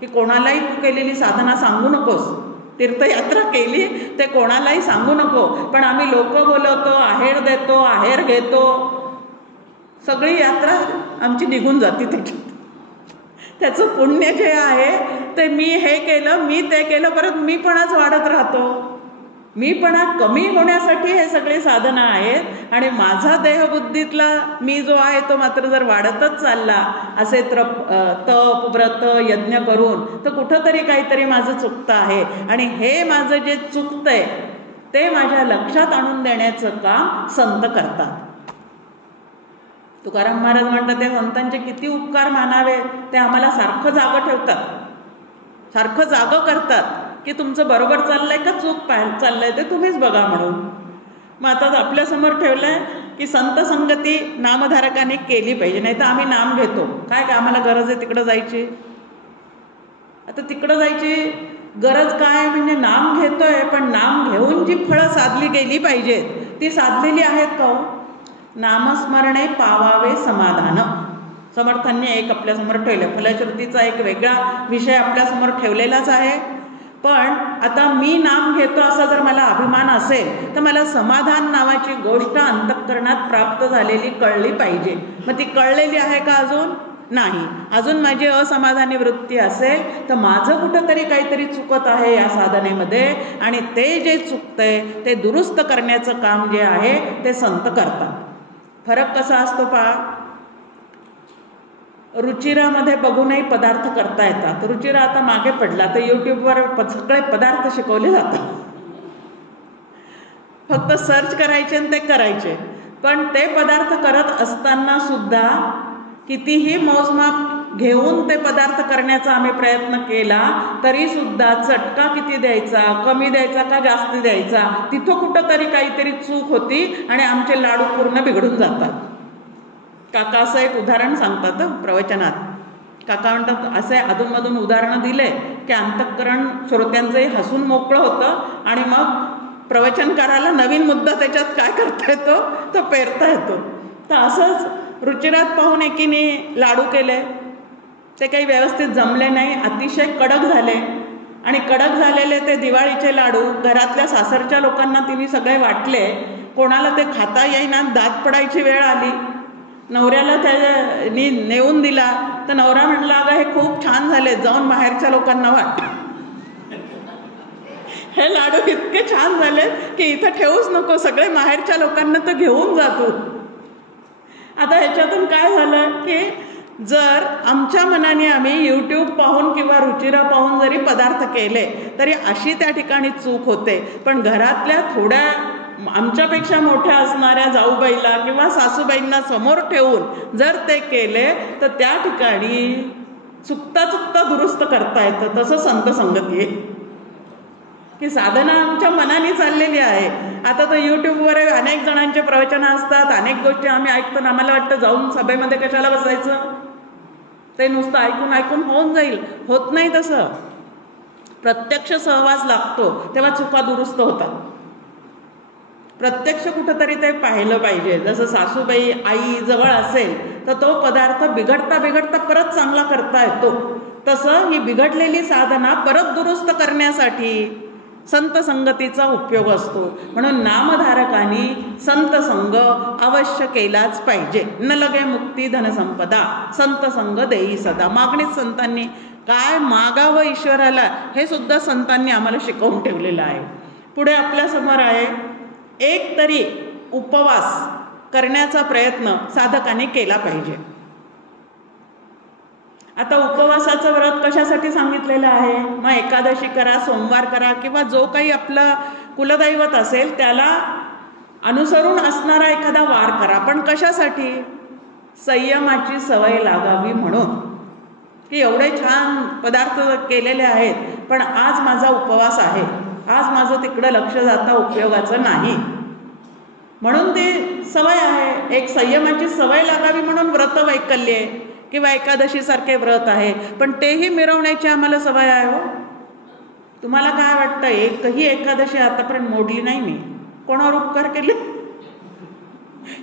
की कोणालाही तू केलेली साधना सांगू नकोस. तीर्थयात्रा केली ते कोणालाही सांगू नको. पण आम्ही लोक बोलवतो, आहेर देतो, आहेर घेतो, सगळी यात्रा आमची निघून जाते त्याच्यात. त्याचं पुण्य जे आहे ते मी हे केलं, मी ते केलं, परत मीपणाच वाढत राहतो. मीपणा कमी होण्यासाठी हे सगळे साधना आहेत. आणि माझा देहबुद्धीतला मी जो आहे तो मात्र जर वाढतच चालला असे तप व्रत यज्ञ करून, तर कुठंतरी काहीतरी माझं चुकतं आहे. आणि हे माझं जे चुकतंय ते माझ्या लक्षात आणून देण्याचं काम संत करतात. तुकाराम महाराज म्हणतात त्या संतांचे किती उपकार मानावे. ते आम्हाला सारखं जागं ठेवतात, सारखं जागं करतात की तुमचं बरोबर चाललंय का चूक चाललंय ते तुम्हीच बघा म्हणून. मग आता आपल्यासमोर ठेवलंय की संत संगती नामधारकाने केली पाहिजे, नाही तर आम्ही नाम घेतो. काय आम्हाला गरज आहे तिकडं जायची? आता तिकडं जायची गरज काय? म्हणजे नाम घेतोय, पण नाम घेऊन जी फळं साधली गेली पाहिजेत ती साधलेली आहेत का? नामस्मरणे पावावे समाधान, समर्थांनी एक आपल्यासमोर ठेवलं. फलश्रुतीचा एक वेगळा विषय आपल्यासमोर ठेवलेलाच आहे. पण आता मी नाम घेतो असा जर मला अभिमान असेल तर मला समाधान नावाची गोष्ट अंतःकरणात प्राप्त झालेली कळली पाहिजे. मग ती कळलेली आहे का? अजून नाही. अजून माझी असमाधानी वृत्ती असेल तर माझं कुठंतरी काहीतरी चुकत आहे या साधनेमध्ये, आणि ते जे चुकतंय ते दुरुस्त करण्याचं काम जे आहे ते संत करतात. फरक कसा असतो पहा. रुचिरामध्ये बघूनही पदार्थ करता येतात. रुचिरा आता मागे पडला तर यूट्यूबवर सगळे पदार्थ शिकवले जातात. फक्त सर्च करायचे आणि ते करायचे. पण ते पदार्थ करत असताना सुद्धा कितीही मोजमाप घेऊन ते पदार्थ करण्याचा आम्ही प्रयत्न केला तरी सुद्धा चटका किती द्यायचा, कमी द्यायचा का जास्त द्यायचा, तिथं कुठंतरी काहीतरी चूक होती आणि आमचे लाडू पूर्ण बिघडून जातात. काका असं एक उदाहरण सांगतात प्रवचनात. काका म्हणतात असे अधूनमधून उदाहरणं दिले की अंतःकरण श्रोत्यांचंही हसून मोकळं होतं आणि मग प्रवचनकाराला नवीन मुद्दा त्याच्यात काय करता येतो तो पेरता येतो. तर असंच रुचिरात पाहून एकीने लाडू केले, ते काही व्यवस्थित जमले नाही, अतिशय कडक झाले. आणि कडक झालेले ते दिवाळीचे लाडू घरातल्या सासरच्या लोकांना तिने सगळे वाटले. कोणाला ते खाता येईना, दात पडायची वेळ आली. नवऱ्याला त्याने नेऊन दिला तर नवरा म्हटला अगं हे खूप छान झाले, जाऊन बाहेरच्या लोकांना वाट. हे लाडू इतके छान झाले की इथं ठेवूच नको, सगळे बाहेरच्या लोकांना तर घेऊन जातो. आता ह्याच्यातून काय झालं की जर आमच्या मनाने आम्ही यूट्यूब पाहून किंवा रुचिरा पाहून जरी पदार्थ केले तरी अशी त्या ठिकाणी चूक होते. पण घरातल्या थोड्या आमच्यापेक्षा मोठ्या असणाऱ्या जाऊबाईला किंवा सासूबाईंना समोर ठेवून जर ते केले तर त्या ठिकाणी चुकता चुकता दुरुस्त करता येतं. तसं संत संगती आहे. की साधना आमच्या मनाने चाललेली आहे. आता तर यूट्यूबवर अनेक जणांचे प्रवचनं असतात, अनेक गोष्टी आम्ही ऐकतो. आम्हाला वाटतं जाऊन सभेमध्ये कशाला बसायचं, ते नुसतं ऐकून ऐकून होऊन जाईल. होत नाही तसं. प्रत्यक्ष सहवास लागतो तेव्हा चुका दुरुस्त होतात. प्रत्यक्ष कुठंतरी ते पाहिलं पाहिजे. जसं सासूबाई आई जवळ असेल तर तो पदार्थ बिघडता बिघडता परत चांगला करता येतो. तसं ही बिघडलेली साधना परत दुरुस्त करण्यासाठी संत संगतीचा उपयोग असतो. म्हणून नामधारकांनी संत संग अवश्य केलाच पाहिजे. न लगे मुक्ती धनसंपदा, संत संग देई सदा. मागणीच संतांनी काय मागावं ईश्वराला हे सुद्धा संतांनी आम्हाला शिकवून ठेवलेलं आहे. पुढे आपल्यासमोर आहे, एक तरी उपवास करण्याचा प्रयत्न साधकाने केला पाहिजे. आता उपवासाचं व्रत कशासाठी सांगितलेलं आहे? मग एकादशी करा, सोमवार करा, किंवा जो काही आपलं कुलदैवत असेल त्याला अनुसरून असणारा एखादा वार करा. पण कशासाठी? संयमाची सवय लागावी म्हणून, की एवढे छान पदार्थ केलेले आहेत पण आज माझा उपवास आहे, आज माझं तिकडं लक्ष जाता उपयोगाचं नाही, म्हणून ती सवय आहे. एक संयमाची सवय लागावी म्हणून व्रत वैकल्य आहे किंवा एकादशीसारखे व्रत आहे. पण तेही मिरवण्याची आम्हाला सवय आहे. हो, तुम्हाला काय वाटतं? एकही एकादशी आतापर्यंत मोडली नाही मी. कोणावर उपकार केले?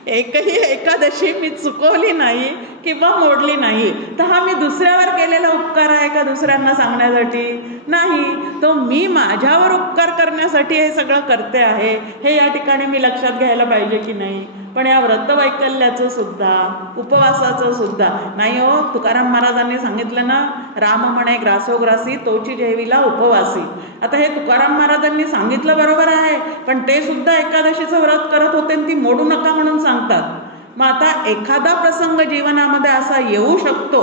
एकही एकादशी मी चुकवली नाही किंवा मोडली नाही. तर हा मी दुसऱ्यावर केलेला उपकार आहे का दुसऱ्यांना सांगण्यासाठी? नाही, तो मी माझ्यावर उपकार करण्यासाठी हे सगळं करते आहे, हे या ठिकाणी मी लक्षात घ्यायला पाहिजे की नाही. पण या व्रतवैकल्याचं सुद्धा, उपवासाचं सुद्धा नाही. हो, तुकाराम महाराजांनी सांगितलं ना, राम म्हणे ग्रासोग्रासी तोची जेविला उपवासी. आता हे तुकाराम महाराजांनी सांगितलं बरोबर आहे, पण ते सुद्धा एकादशीचं व्रत करत होते आणि ती मोडू नका म्हणून सांगतात. मग आता एखादा प्रसंग जीवनामध्ये असा येऊ शकतो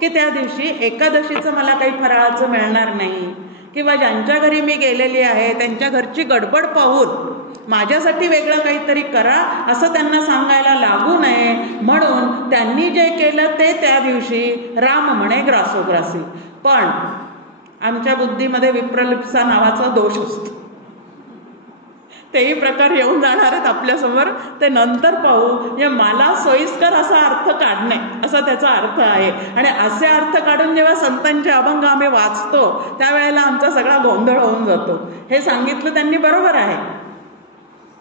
की त्या दिवशी एकादशीचं मला काही फराळाचं मिळणार नाही, किंवा ज्यांच्या घरी मी गेलेली आहे त्यांच्या घरची गडबड पाहून माझ्यासाठी वेगळं काहीतरी करा असं त्यांना सांगायला लागू नये म्हणून त्यांनी जे केलं ते त्या दिवशी राम म्हणे ग्रासोग्रासी. पण आमच्या बुद्धीमध्ये विप्रलिप्सा नावाचा दोष असतो. तेही प्रकार येऊन जाणार आहेत आपल्यासमोर, ते नंतर पाहू. या मला सोयीस्कर असा अर्थ काढणे असा त्याचा अर्थ आहे. आणि असे अर्थ काढून जेव्हा संतांचे अभंग आम्ही वाचतो त्यावेळेला आमचा सगळा गोंधळ होऊन जातो. हे सांगितलं त्यांनी बरोबर आहे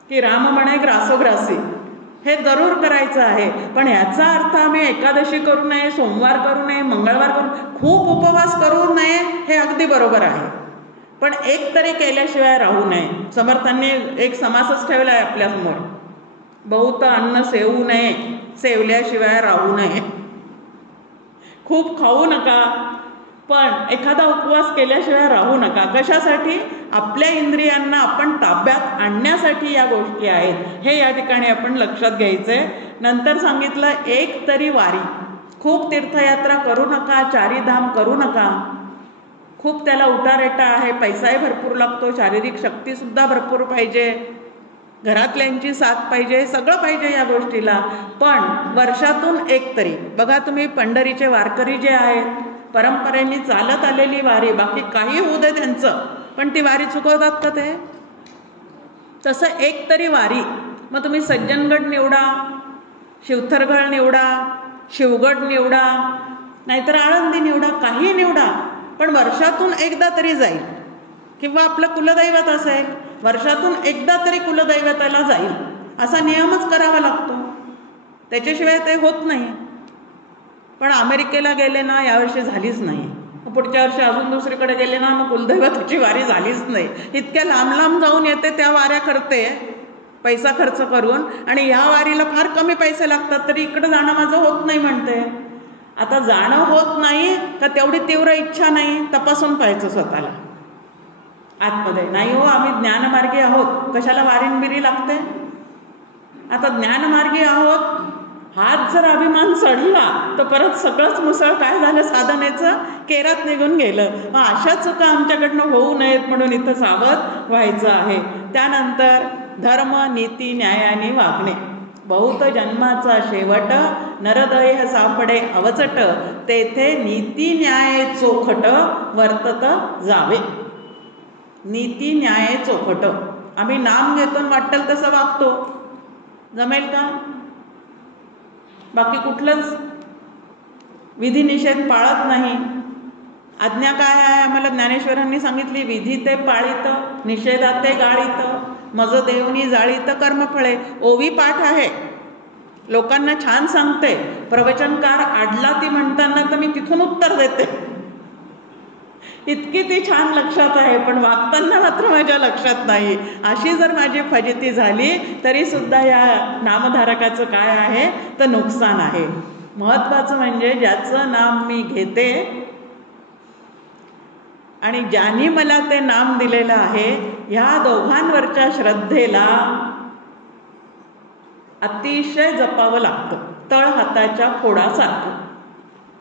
की राम म्हणे ग्रासोग्रासी हे जरूर करायचं आहे, पण ह्याचा अर्थ आम्ही एकादशी करू नये, सोमवार करू नये, मंगळवार करू, खूप उपवास करू नये हे अगदी बरोबर आहे. पण एक तरी केल्याशिवाय राहू नये. समर्थांनी एक समासच ठेवला आहे आपल्यासमोर, बहुत अन्न सेवू नये, सेवल्याशिवाय राहू नये. खूप खाऊ नका पण एखादा उपवास केल्याशिवाय राहू नका. कशासाठी? आपल्या इंद्रियांना आपण ताब्यात आणण्यासाठी या गोष्टी आहेत, हे या ठिकाणी आपण लक्षात घ्यायचंय. नंतर सांगितलं एक तरी वारी. खूप तीर्थयात्रा करू नका, चारीधाम करू नका. खूप त्याला उठारेटा आहे, पैसाही भरपूर लागतो, शारीरिक शक्तीसुद्धा भरपूर पाहिजे, घरातल्यांची साथ पाहिजे, सगळं पाहिजे या गोष्टीला. पण वर्षातून एक तरी बघा तुम्ही, पंढरीचे वारकरी जे आहेत परंपरेने चालत आलेली वारी, बाकी काही होऊ दे त्यांचं, पण ती वारी चुकवतात का ते? तसं एक तरी वारी. मग तुम्ही सज्जनगड निवडा, शिवथरगड निवडा, शिवगड निवडा, नाहीतर आळंदी निवडा, काही निवडा, पण वर्षातून एकदा तरी जाईल. किंवा आपलं कुलदैवत असेल, वर्षातून एकदा तरी कुलदैवताला जाईल असा नियमच करावा लागतो, त्याच्याशिवाय ते होत नाही. पण अमेरिकेला गेले ना, यावर्षी झालीच नाही, पुढच्या वर्षी अजून दुसरीकडे गेले ना, मग कुलदैवताची वारी झालीच नाही. इतक्या लांब लांब जाऊन येते, त्या वाऱ्या करते पैसा खर्च करून, आणि ह्या वारीला फार कमी पैसे लागतात तरी इकडं जाणं माझं होत नाही म्हणते. आता जाणं होत नाही का तेवढी तीव्र इच्छा नाही, तपासून पाहायचं स्वतःला आतमध्ये. नाही हो, आम्ही ज्ञानमार्गी आहोत, कशाला वारीनबिरी लागते? आता ज्ञानमार्गी आहोत, हाच जर अभिमान चढला तर परत सगळंच मुसळ काय झालं, साधनेचं केरात निघून गेलं. मग अशा चुका आमच्याकडनं होऊ नयेत म्हणून इथं सावध व्हायचं आहे. त्यानंतर धर्म नीती न्यायाने वागणे. बहुत जन्माचा शेवट, नरदेह सापडे अवचट, तेथे नीती न्याय चोखट वर्तत जावे. नीती न्याय चोखट. आम्ही नाम घेतो आणि वाटेल तसं वागतो, जमेल का? बाकी कुठलंच विधिनिषेध पाळत नाही. आज्ञा काय आहे आम्हाला ज्ञानेश्वरांनी सांगितली, विधी ते पाळीत, निषेधा ते गाळीत, मज देवनी जाळीत कर्मफळे. ओवी पाठ आहे, लोकांना छान सांगते. प्रवचनकार आडला ती म्हणताना तर मी तिथून उत्तर देते, इतकी ती छान लक्षात आहे, पण वागताना मात्र माझ्या लक्षात नाही. अशी जर माझी फजिती झाली तरी सुद्धा या नामधारकाचं काय आहे तर नुकसान आहे. महत्वाचं म्हणजे ज्याचं नाम मी घेते आणि ज्यांनी मला ते नाम दिलेलं आहे, ह्या दोघांवरच्या श्रद्धेला अतिशय जपावं लागतं. तळ हाताच्या फोडासारखं.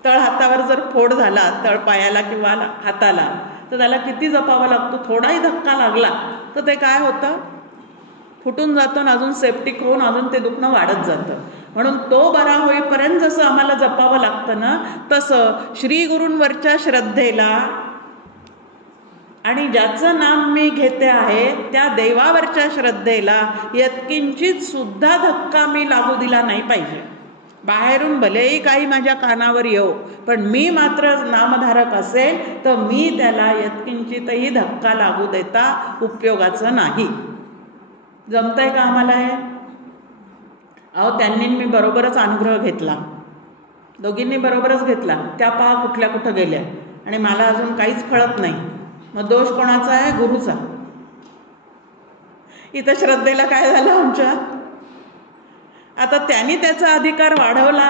तळ हातावर जर फोड झाला, तळ पायाला किंवा हाताला, तर त्याला किती जपावं लागतो. थोडाही धक्का लागला तर ते काय होतं, फुटून जातो आणि अजून सेप्टिक होऊन अजून ते दुखणं वाढत जातं. म्हणून तो बरा होईपर्यंत जसं आम्हाला जपावं लागतं ना, तसं श्री गुरूंवरच्या श्रद्धेला आणि ज्याचं नाम मी घेते आहे त्या देवावरच्या श्रद्धेला यत्किंचित सुद्धा धक्का मी लागू दिला नाही पाहिजे. बाहेरून भलेही काही माझ्या कानावर येऊ, पण मी मात्र नामधारक असेल तर मी त्याला यत्किंचितही धक्का लागू देता उपयोगाचं नाही. जमतंय का आम्हाला हे? अहो, त्यांनी मी बरोबरच अनुग्रह घेतला, दोघींनी बरोबरच घेतला. त्या पहा कुठल्या कुठं गेल्या आणि मला अजून काहीच कळत नाही. मग दोष कोणाचा आहे? गुरुचा. इथं श्रद्धेला काय झालं आमच्या? आता त्यांनी त्याचा अधिकार वाढवला,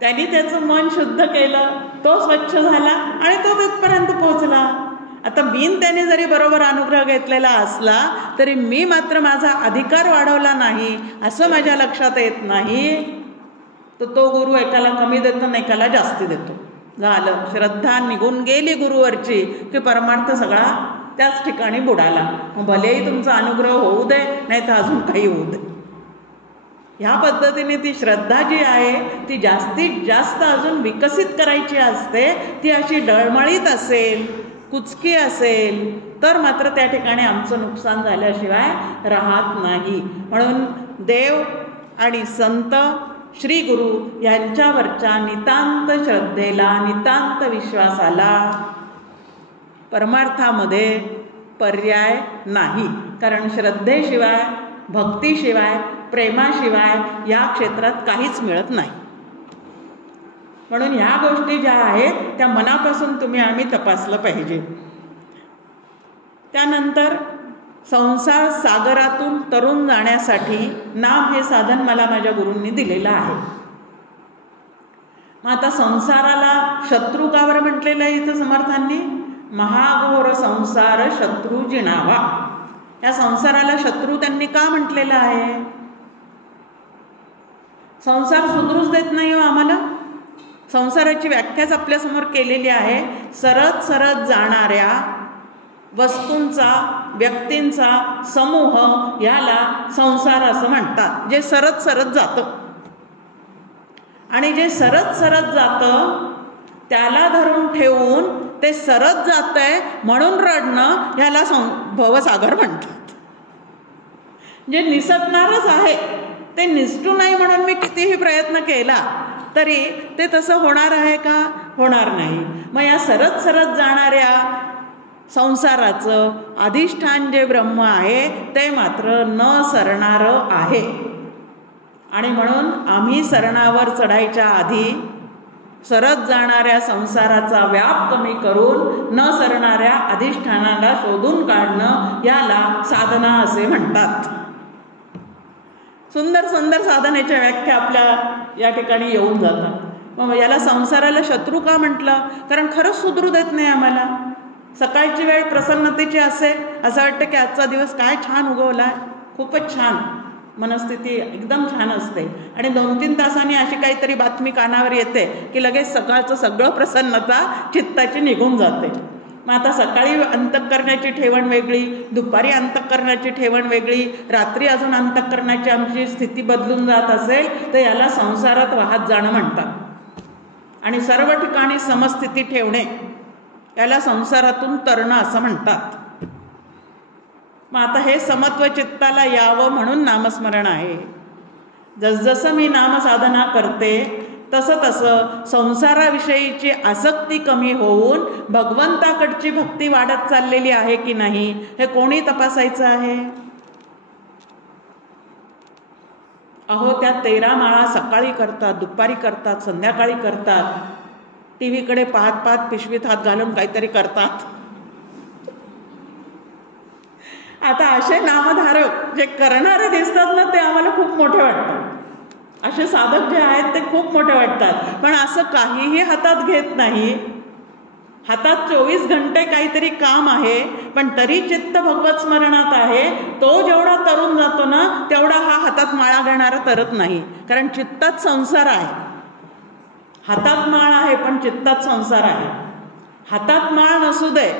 त्यांनी त्याचं मन शुद्ध केलं, तो स्वच्छ झाला आणि तो तिथपर्यंत पोहोचला. आता बिन त्याने जरी बरोबर अनुग्रह घेतलेला असला तरी मी मात्र माझा अधिकार वाढवला नाही असं माझ्या लक्षात येत नाही, तर तो गुरु एकाला कमी देतो आणि एकाला जास्ती देतो. झालं, श्रद्धा निघून गेली गुरुवरची की परमार्थ सगळा त्याच ठिकाणी बुडाला. मग भलेही तुमचा अनुग्रह होऊ दे, नाही तर अजून काही होऊ दे. ह्या पद्धतीने ती श्रद्धा जी आहे ती जास्तीत जास्त अजून विकसित करायची असते. ती अशी डळमळीत असेल, कुचकी असेल तर मात्र त्या ठिकाणी आमचं नुकसान झाल्याशिवाय राहत नाही. म्हणून देव आणि संत श्री गुरु यांच्यावरच्या नितांत श्रद्धेला, नितांत विश्वासाला परमार्थामध्ये पर्याय नाही. कारण श्रद्धेशिवाय, भक्तीशिवाय, प्रेमाशिवाय या क्षेत्रात काहीच मिळत नाही. म्हणून ह्या गोष्टी ज्या आहेत त्या मनापासून आम्ही तपासलं पाहिजे. त्यानंतर संसार सागरातून तरुण जाण्यासाठी नाम हे साधन मला माझ्या गुरूंनी दिलेलं आहे. मग आता संसाराला शत्रू का बरं म्हटलेलं आहे इथं समर्थांनी? महाघोर संसार शत्रू जिणावा. या संसाराला शत्रू त्यांनी का म्हटलेलं आहे? संसार सुधरूच देत नाही हो आम्हाला. संसाराची व्याख्याच आपल्यासमोर केलेली आहे. सरत सरत जाणाऱ्या वस्तूंचा, व्यक्तींचा समूह याला संसार असं म्हणतात, जे सरत सरत जातं. आणि जे सरत सरत जातं त्याला धरून ठेवून ते सरत जातंय म्हणून रडणं याला भवसागर म्हणतात. जे निसटणारच आहे ते निसटू नाही म्हणून मी कितीही प्रयत्न केला तरी ते तसं होणार आहे का? होणार नाही. मग या सरत सरत जाणाऱ्या संसाराचं अधिष्ठान जे ब्रह्म आहे ते मात्र न सरणारं आहे. आणि म्हणून आम्ही सरणावर चढायच्या आधी सरत जाणाऱ्या संसाराचा व्याप कमी करून न सरणाऱ्या अधिष्ठानाला शोधून काढणं याला साधना असे म्हणतात. सुंदर सुंदर साधनेच्या व्याख्या आपल्या या ठिकाणी येऊन जातात. मग याला संसाराला शत्रू का म्हटलं? कारण खरंच सुधरू देत नाही आम्हाला. सकाळची वेळ प्रसन्नतेची असेल, असं वाटतं की आजचा दिवस काय छान उगवला, खूपच छान, मनस्थिती एकदम छान असते. आणि 2-3 तासांनी अशी काहीतरी बातमी कानावर येते की लगेच सकाळचं सगळं प्रसन्नता चित्ताची निघून जाते. मग आता सकाळी अंतःकरणाची ठेवण वेगळी, दुपारी अंतःकरणाची ठेवण वेगळी, रात्री अजून अंतःकरणाची आमची स्थिती बदलून जात असेल तर याला संसारात वाहत जाणं म्हणतात. आणि सर्व ठिकाणी समस्थिती ठेवणे याला संसारातून तरणं असं म्हणतात. मग आता हे समत्व चित्ताला यावं म्हणून नामस्मरण आहे. जसजसं मी नामसाधना करते तसं तसं संसाराविषयीची आसक्ती कमी होऊन भगवंताकडची भक्ती वाढत चाललेली आहे की नाही हे कोणी तपासायचं आहे? अहो, त्या 13 माळा सकाळी करतात, दुपारी करतात, संध्याकाळी करतात, टी व्हीकडे पाहत पाहत पिशवीत हात घालून काहीतरी करतात. आता असे नामधारक जे करणारे दिसतात ना, ते आम्हाला खूप मोठे वाटतात. असे साधक जे आहेत ते खूप मोठे वाटतात. पण असं काहीही हातात घेत नाही. हातात 24 घंटे काहीतरी काम आहे, पण तरी चित्त भगवत स्मरणात आहे. तो जेवढा तरुण जातो ना, तेवढा हा हातात माळा घेणारा तरत नाही. कारण चित्तात संसार आहे. हातात माळ आहे पण चित्तात संसार आहे. हातात माळ नसू दे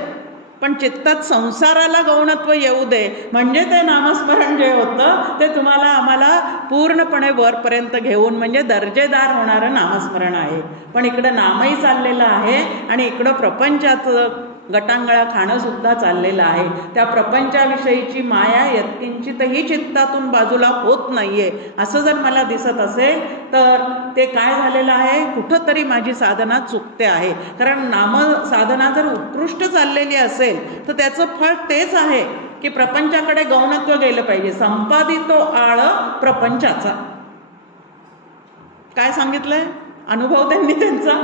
पण चित्तात संसाराला गौणत्व येऊ दे, म्हणजे ते नामस्मरण जे होतं ते तुम्हाला आम्हाला पूर्णपणे वरपर्यंत घेऊन म्हणजे दर्जेदार होणारं नामस्मरण आहे. पण इकडं नामही चाललेलं आहे आणि इकडं प्रपंचाचं गटांगळा खाणं सुद्धा चाललेलं आहे. त्या प्रपंचाविषयीची माया यत्किंचितही चित्तातून बाजूला होत नाहीये असं जर मला दिसत असेल तर ते काय झालेलं आहे, कुठंतरी माझी साधना चुकते आहे. कारण नामसाधना जर उत्कृष्ट चाललेली असेल तर त्याचं फळ तेच आहे की प्रपंचाकडे गौणत्व गेलं पाहिजे. संपादितो आळ प्रपंचाचा. काय सांगितलंय अनुभव त्यांनी त्यांचा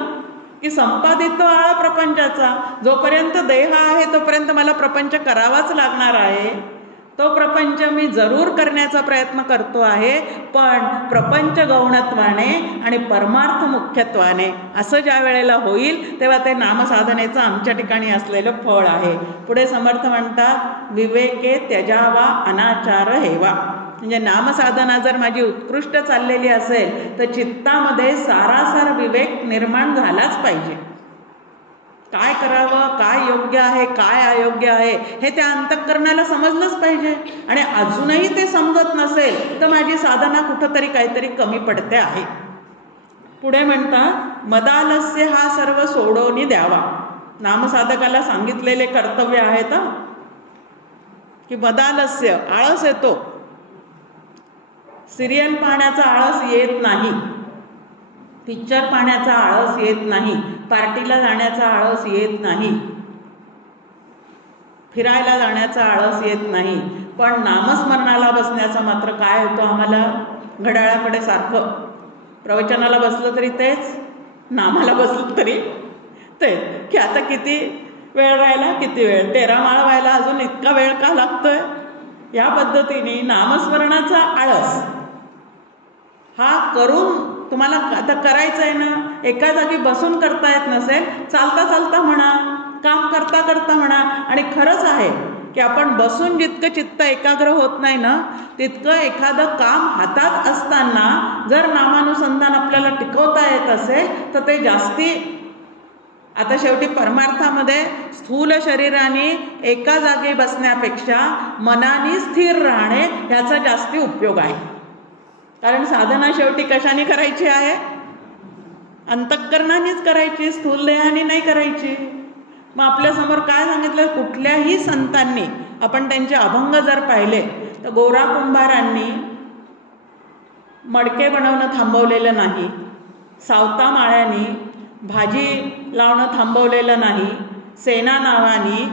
की संपादित आळ प्रपंचाचा. जोपर्यंत देह आहे तोपर्यंत मला प्रपंच करावाच लागणार आहे. तो प्रपंच मी जरूर करण्याचा प्रयत्न करतो आहे, पण प्रपंच गौणत्वाने आणि परमार्थ मुख्यत्वाने असं ज्या वेळेला होईल तेव्हा ते नामसाधनेचं आमच्या ठिकाणी असलेलं फळ आहे. पुढे समर्थ म्हणतात, विवेके त्यजावा अनाचार हेवा. म्हणजे नामसाधना जर माझी उत्कृष्ट चाललेली असेल तर चित्तामध्ये सारासार विवेक निर्माण झालाच पाहिजे. काय करावं, काय योग्य आहे, काय अयोग्य आहे हे त्या अंतःकरणाला समजलंच पाहिजे. आणि अजूनही ते समजत नसेल तर माझी साधना कुठंतरी काहीतरी कमी पडते आहे. पुढे म्हणतात, मदालस्य हा सर्व सोडवून द्यावा. नामसाधकाला सांगितलेले कर्तव्य आहेत की मदालस्य आळस येतो. सिरियल पाहण्याचा आळस येत नाही, पिक्चर पाहण्याचा आळस येत नाही, पार्टीला जाण्याचा आळस येत नाही, फिरायला जाण्याचा आळस येत नाही. पण नामस्मरणाला बसण्याचा मात्र काय होतो आम्हाला, घड्याळाकडे सारखं. प्रवचनाला बसलं तरी तेच, नामाला बसलं तरी तेच, की आता किती वेळ राहिला, किती वेळ, 13 माळ व्हायला अजून इतका वेळ का लागतोय. या पद्धतीने नामस्मरणाचा आळस हा करून तुम्हाला आता करायचं आहे ना, एका जागी बसून करता येत नसेल, चालता चालता म्हणा, काम करता करता म्हणा. आणि खरंच आहे की आपण बसून जितकं चित्त एकाग्र होत नाही ना, तितकं एखादं काम हातात असताना जर नामानुसंधान आपल्याला टिकवता येत असेल तर ते जास्ती. आता शेवटी परमार्थामध्ये स्थूल शरीराने एका जागी बसण्यापेक्षा मनाने स्थिर राहणे ह्याचा जास्ती उपयोग आहे. कारण साधना शेवटी कशाने करायची आहे, अंतःकरणानेच करायची, स्थूल देहाने नाही करायची. मग आपल्यासमोर काय सांगितलं, कुठल्याही संतांनी आपण त्यांचे अभंग जर पाहिले तर गोरा कुंभारांनी मडके बनवणं थांबवलेलं नाही, सावता माळ्यांनी भाजी लावणं थांबवलेलं नाही, सेना नावानी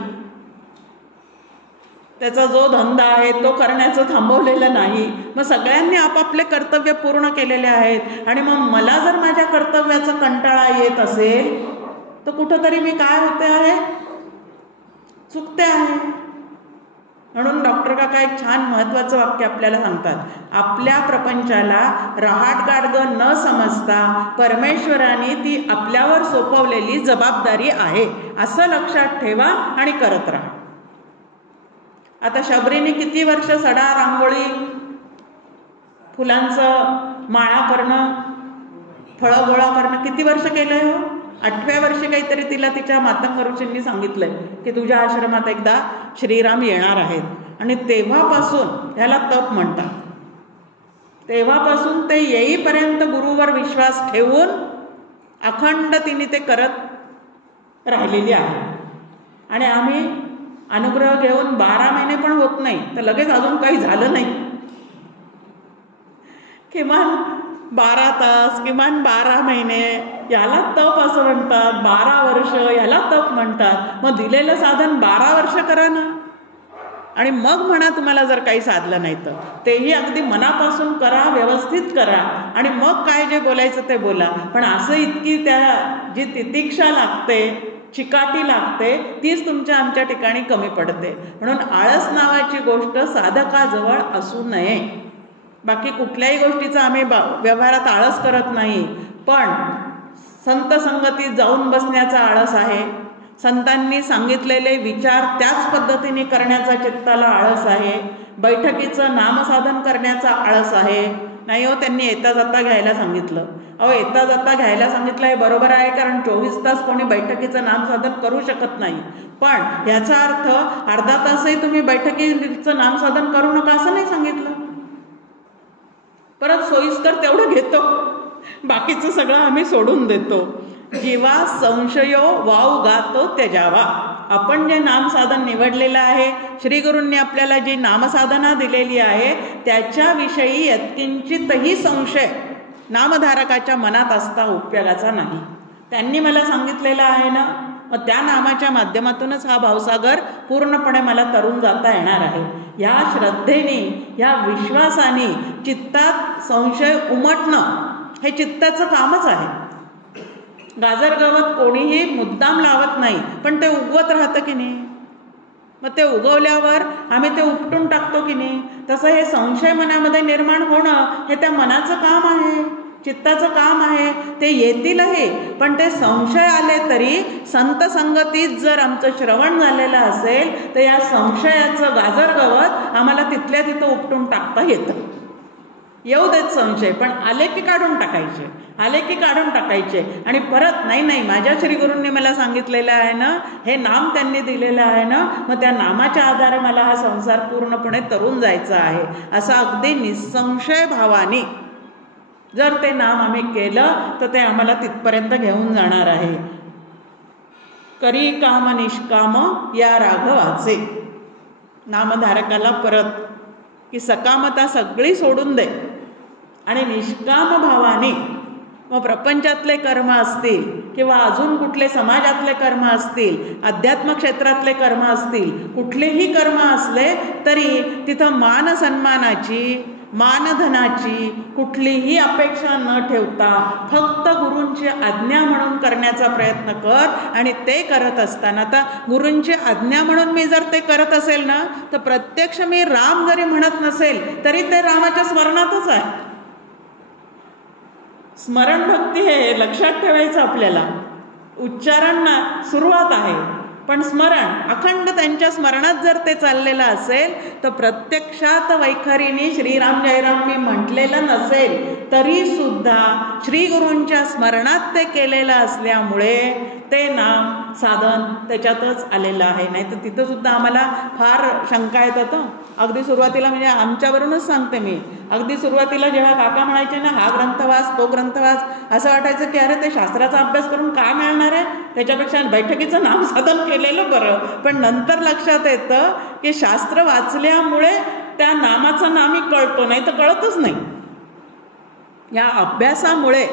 त्याचा जो धंदा आहे तो करण्याचं थांबवलेलं नाही. मग सगळ्यांनी आपापले कर्तव्य पूर्ण केलेले आहेत. आणि मग मला जर माझ्या कर्तव्याचा कंटाळा येत असेल तर कुठंतरी मी काय होते आहे, चुकते आहे. म्हणून डॉक्टर काका एक छान महत्त्वाचं वाक्य आपल्याला सांगतात, आपल्या प्रपंचाला रहाटगाडगं न समजता परमेश्वराने ती आपल्यावर सोपवलेली जबाबदारी आहे असं लक्षात ठेवा आणि करत राहा. आता शबरीने किती वर्ष सडा, रांगोळी, फुलांचं माळा करणं, फळं गोळा करणं किती वर्ष केलंय हो. 8व्या वर्षी काहीतरी तिला तिच्या मातंग ऋषींनी सांगितलंय की तुझ्या आश्रमात एकदा श्रीराम येणार आहेत. आणि तेव्हापासून ह्याला तप म्हणतात. तेव्हापासून ते येईपर्यंत गुरुवर विश्वास ठेवून अखंड तिने ते करत राहिलेली आहे. आणि आम्ही अनुग्रह घेऊन 12 महिने पण होत नाही तर लगेच अजून काही झालं नाही. किमान 12 तास, किमान 12 महिने, याला तप असं म्हणतात. 12 वर्ष याला तप म्हणतात. मग दिलेलं साधन 12 वर्ष करा ना, आणि मग म्हणा तुम्हाला जर काही साधलं नाही तर तेही अगदी मनापासून करा, व्यवस्थित करा, आणि मग काय जे बोलायचं ते बोला. पण असं इतकी त्या जी तितिक्षा लागते, चिकाटी लागते, तीच तुमच्या आमच्या ठिकाणी कमी पडते. म्हणून आळस नावाची गोष्ट साधकाजवळ असू नये. बाकी कुठल्याही गोष्टीचा आम्ही व्यवहारात आळस करत नाही, पण संत संगतीत जाऊन बसण्याचा आळस आहे, संतांनी सांगितलेले विचार त्याच पद्धतीने करण्याचा चित्ताला आळस आहे, बैठकीचं नामसाधन करण्याचा आळस आहे. नाही हो, त्यांनी येता जाता घ्यायला सांगितलं. अहो, येता जाता घ्यायला सांगितलं हे बरोबर आहे, कारण 24 तास कोणी बैठकीचं नामसाधन करू शकत नाही. पण याचा अर्थ अर्धा तासही तुम्ही बैठकीचं नामसाधन करू नका असं नाही सांगितलं. परत सोयीस्कर तेवढं घेतो, बाकीचं सगळं आम्ही सोडून देतो. जीवा संशयो वाव गातो त्यजावा. आपण जे नामसाधन निवडलेलं आहे, श्री गुरूंनी आपल्याला जी नामसाधना दिलेली आहे, त्याच्याविषयी यत्किंचितही संशय नामधारकाच्या मनात असता उपयोगाचा नाही. त्यांनी मला सांगितलेलं आहे ना, मग त्या नामाच्या माध्यमातूनच हा भावसागर पूर्णपणे मला तरून जाता येणार आहे. या श्रद्धेने, या विश्वासाने चित्तात संशय उमटणं हे चित्ताचं कामच आहे. गाजर गवत कोणीही मुद्दाम लावत नाही, पण ते उगवत राहतं की नाही. मग ते उगवल्यावर आम्ही ते उपटून टाकतो की नाही. तसं हे संशय मनामध्ये निर्माण होणं हे त्या मनाचं काम आहे, चित्ताचं काम आहे. ते येतीलही, पण ते संशय आले तरी संत संगतीत जर आमचं श्रवण झालेलं असेल तर या संशयाचं गाजर गवत आम्हाला तिथल्या तिथं उपटून टाकता येतं. येऊ देत संशय, पण आले की काढून टाकायचे, आले की काढून टाकायचे. आणि परत नाही, माझ्या श्री गुरूंनी मला सांगितलेलं आहे ना, हे नाम त्यांनी दिलेलं आहे ना, मग त्या नामाच्या आधारे मला हा संसार पूर्णपणे तरून जायचा आहे, असं अगदी निसंशय भावाने जर ते नाम आम्ही केलं तर ते आम्हाला तिथपर्यंत घेऊन जाणार आहे. करी काम निष्काम या राघवाचे. नामधारकाला परत की सकामता सगळी सोडून दे आणि निष्काम भावाने, मग प्रपंचातले कर्म असतील किंवा अजून कुठले समाजातले कर्म असतील, अध्यात्म क्षेत्रातले कर्म असतील, कुठलेही कर्म असले तरी तिथं मान सन्मानाची, मानधनाची कुठलीही अपेक्षा न ठेवता फक्त गुरूंची आज्ञा म्हणून करण्याचा प्रयत्न कर. आणि ते करत असताना, आता गुरूंची आज्ञा म्हणून मी जर ते करत असेल ना, तर प्रत्यक्ष मी राम जरी म्हणत नसेल तरी ते रामाच्या स्मरणातच आहे. स्मरण भक्ती हे लक्षात ठेवायचं आपल्याला. उच्चारांना सुरुवात आहे, पण स्मरण अखंड त्यांच्या स्मरणात जर ते चाललेलं असेल तर प्रत्यक्षात वैखरीने श्रीराम जयराम मी म्हटलेलं नसेल तरी सुद्धा श्री गुरूंच्या स्मरणात ते केलेलं असल्यामुळे ते नाम साधन त्याच्यातच आलेलं आहे. नाही तर तिथं सुद्धा आम्हाला फार शंका येतात. अगदी सुरुवातीला, म्हणजे आमच्यावरूनच सांगते मी, अगदी सुरुवातीला जेव्हा काका म्हणायचे ना, हा ग्रंथ वाच, तो ग्रंथ वाच, असं वाटायचं की अरे ते शास्त्राचा अभ्यास करून काय मिळणार आहे, त्याच्यापेक्षा बैठकीचं नाम साधन केलेलं बरं. पण नंतर लक्षात येतं की शास्त्र वाचल्यामुळे त्या नामाचं नामही कळतो, नाही तर कळतच नाही. या अभ्यासामुळे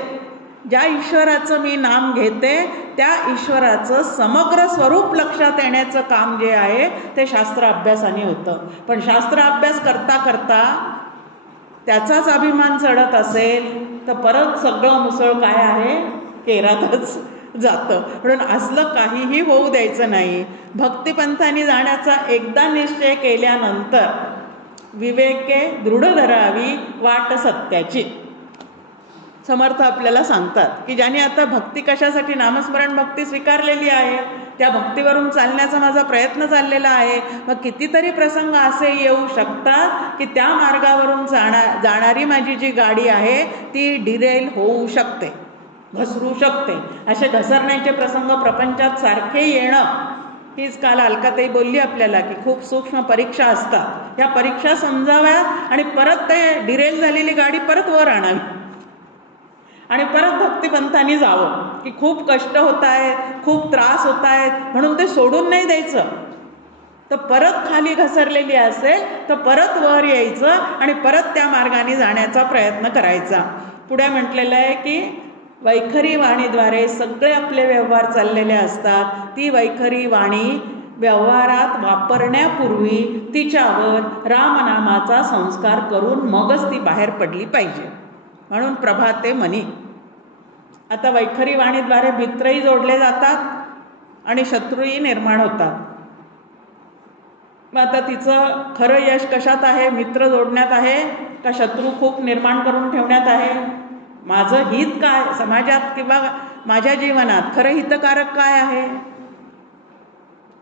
ज्या ईश्वराचं मी नाम घेते त्या ईश्वराचं समग्र स्वरूप लक्षात येण्याचं काम जे आहे ते शास्त्र अभ्यासाने होतं. पण शास्त्र अभ्यास करता करता त्याचाच अभिमान चढत असेल तर परत सगळं मुसळ काय आहे, केरातच जातं. म्हणून असलं काहीही होऊ द्यायचं नाही. भक्तिपंथाने जाण्याचा एकदा निश्चय केल्यानंतर विवेके दृढ धरावी वाट सत्याची. समर्थ आपल्याला सांगतात की ज्याने आता भक्ती कशासाठी, नामस्मरण भक्ती स्वीकारलेली आहे, त्या भक्तीवरून चालण्याचा माझा प्रयत्न चाललेला आहे. मग कितीतरी प्रसंग असे येऊ शकतात की त्या मार्गावरून जाणारी माझी जी गाडी आहे ती डिरेल होऊ शकते, घसरू शकते. असे घसरण्याचे प्रसंग प्रपंचात सारखे येणं, हीच काल अलकाताई बोलली आपल्याला की खूप सूक्ष्म परीक्षा असतात. ह्या परीक्षा समजाव्यात आणि परत ते डिरेल झालेली गाडी परत वर आणावी आणि परत भक्तिपंथांनी जावं. की खूप कष्ट होत आहेत, खूप त्रास होत आहेत म्हणून ते सोडून नाही द्यायचं. तर परत खाली घसरलेली असेल तर परत वर यायचं आणि परत त्या मार्गाने जाण्याचा प्रयत्न करायचा. पुढे म्हटलेलं आहे की वैखरी वाणीद्वारे सगळे आपले व्यवहार चाललेले असतात. ती वैखरी वाणी व्यवहारात वापरण्यापूर्वी तिच्यावर रामनामाचा संस्कार करून मगच ती बाहेर पडली पाहिजे. म्हणून प्रभाते मनी. आता वैखरी वाणीद्वारे मित्रही जोडले जातात आणि शत्रूही निर्माण होतात. मग आता तिचं खरं यश कशात आहे? मित्र जोडण्यात आहे का शत्रू खूप निर्माण करून ठेवण्यात आहे? माझं हित काय समाजात किंवा माझ्या जीवनात खरं हितकारक काय आहे?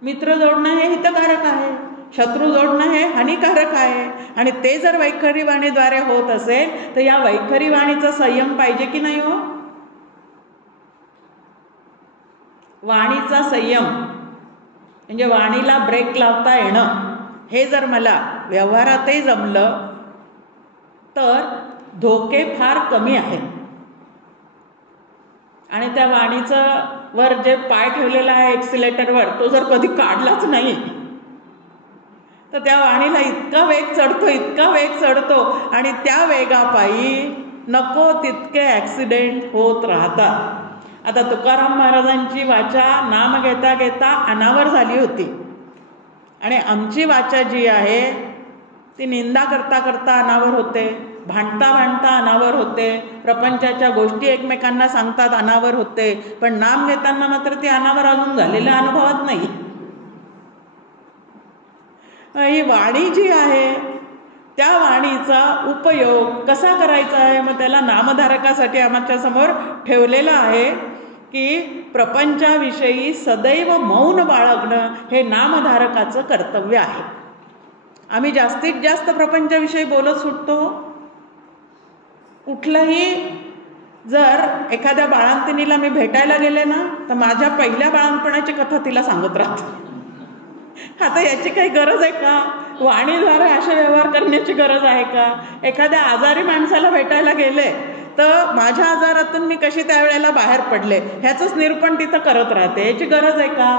मित्र जोडणं हे हितकारक आहे, शत्रू जोडणं हे हानिकारक आहे. आणि ते जर वैखरी वाणीद्वारे होत असेल तर या वैखरी वाणीचा संयम पाहिजे की नाही हो? वाणीचा संयम म्हणजे वाणीला ब्रेक लावता येणं, हे जर मला व्यवहारातही जमलं तर धोके फार कमी आहेत. आणि त्या वाणीचं वर जे पाय ठेवलेला आहे एक्सिलेटरवर, तो जर कधी काढलाच नाही तर त्या वाणीला इतका वेग चढतो, इतका वेग चढतो आणि त्या वेगापायी नको तितके ॲक्सिडेंट होत राहतात. आता तुकाराम महाराजांची वाचा नाम घेता घेता अनावर झाली होती आणि आमची वाचा जी आहे ती निंदा करता करता अनावर होते, भांडता भांडता अनावर होते, प्रपंचाच्या गोष्टी एकमेकांना सांगतात अनावर होते. पण नाम घेताना मात्र ती अनावर अजून झालेल्या अनुभवात नाही. ही वाणी जी आहे त्या वाणीचा उपयोग कसा करायचा आहे? मग त्याला नामधारकासाठी आमच्या समोर ठेवलेलं आहे की प्रपंचाविषयी सदैव मौन बाळगणं हे नामधारकाचं कर्तव्य आहे. आम्ही जास्तीत जास्त प्रपंचाविषयी बोलत सुटतो. कुठलंही जर एखाद्या बाळंतिणीला मी भेटायला गेले ना तर माझ्या पहिल्या बाळंतपणाची कथा तिला सांगत राहते. आता याची काही गरज आहे का? वाणीद्वारे असे व्यवहार करण्याची गरज आहे का? एखाद्या आजारी माणसाला भेटायला गेले तर माझ्या आजारातून मी कशी त्यावेळेला बाहेर पडले ह्याचंच निरूपण तिथं करत राहते. याची गरज आहे का?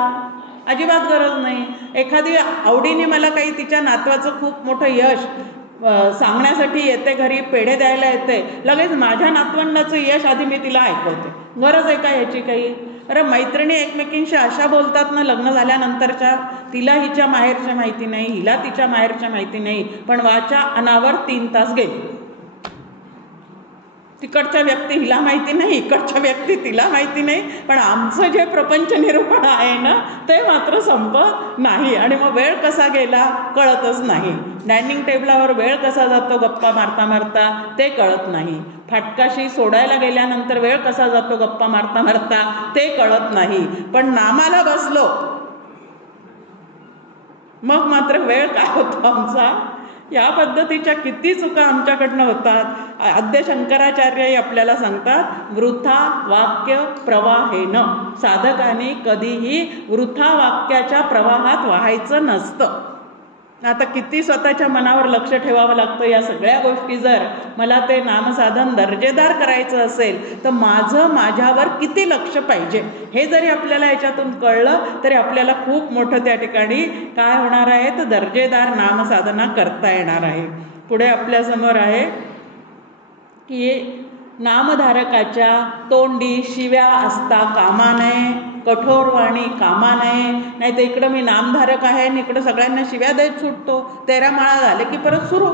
अजिबात गरज नाही. एखादी आवडीने मला काही तिच्या नातवाचं खूप मोठं यश सांगण्यासाठी येते, घरी पेढे द्यायला येते, लगेच माझ्या नातवंडाचं यश आधी मी तिला ऐकवते. गरज आहे का याची काही? अरे मैत्रिणी एकमेकींशी अशा बोलतात ना लग्न झाल्यानंतरच्या, तिला हिच्या माहेरच्या माहिती नाही, हिला तिच्या माहेरच्या माहिती नाही, पण वाचा अनावर 3 तास गेली. तिकडच्या व्यक्ती हिला माहिती नाही, इकडच्या व्यक्ती तिला माहिती नाही, पण आमचं जे प्रपंच निरूपण आहे ना ते मात्र संपत नाही. आणि मग वेळ कसा गेला कळतच नाही. डायनिंग टेबलावर वेळ कसा जातो गप्पा मारता मारता ते कळत नाही. फाटकाशी सोडायला गेल्यानंतर वेळ कसा जातो गप्पा मारता मारता ते कळत नाही. पण नामाला बसलो मग मात्र वेळ काय होतो आमचा. या पद्धतीच्या किती चुका आमच्याकडनं होतात. आद्य शंकराचार्यही आपल्याला सांगतात वृथा वाक्य प्रवाहेन. साधकाने कधीही वृथा वाक्याच्या प्रवाहात वाहायचं नसतं. आता किती स्वतःच्या मनावर लक्ष ठेवावं लागतं. या सगळ्या गोष्टी जर मला ते नामसाधन दर्जेदार करायचं असेल तर माझं माझ्यावर किती लक्ष पाहिजे हे जरी आपल्याला याच्यातून कळलं तरी आपल्याला खूप मोठं त्या ठिकाणी काय होणार आहे तर दर्जेदार नामसाधना करता येणार आहे. पुढे आपल्यासमोर आहे की नामधारकाच्या तोंडी शिव्या असता कामा नये, कठोर वाणी कामा नये. नाही तर इकडं मी नामधारक आहे आणि इकडं सगळ्यांना शिव्या देत सुटतो. 13 माळा झाले की परत सुरू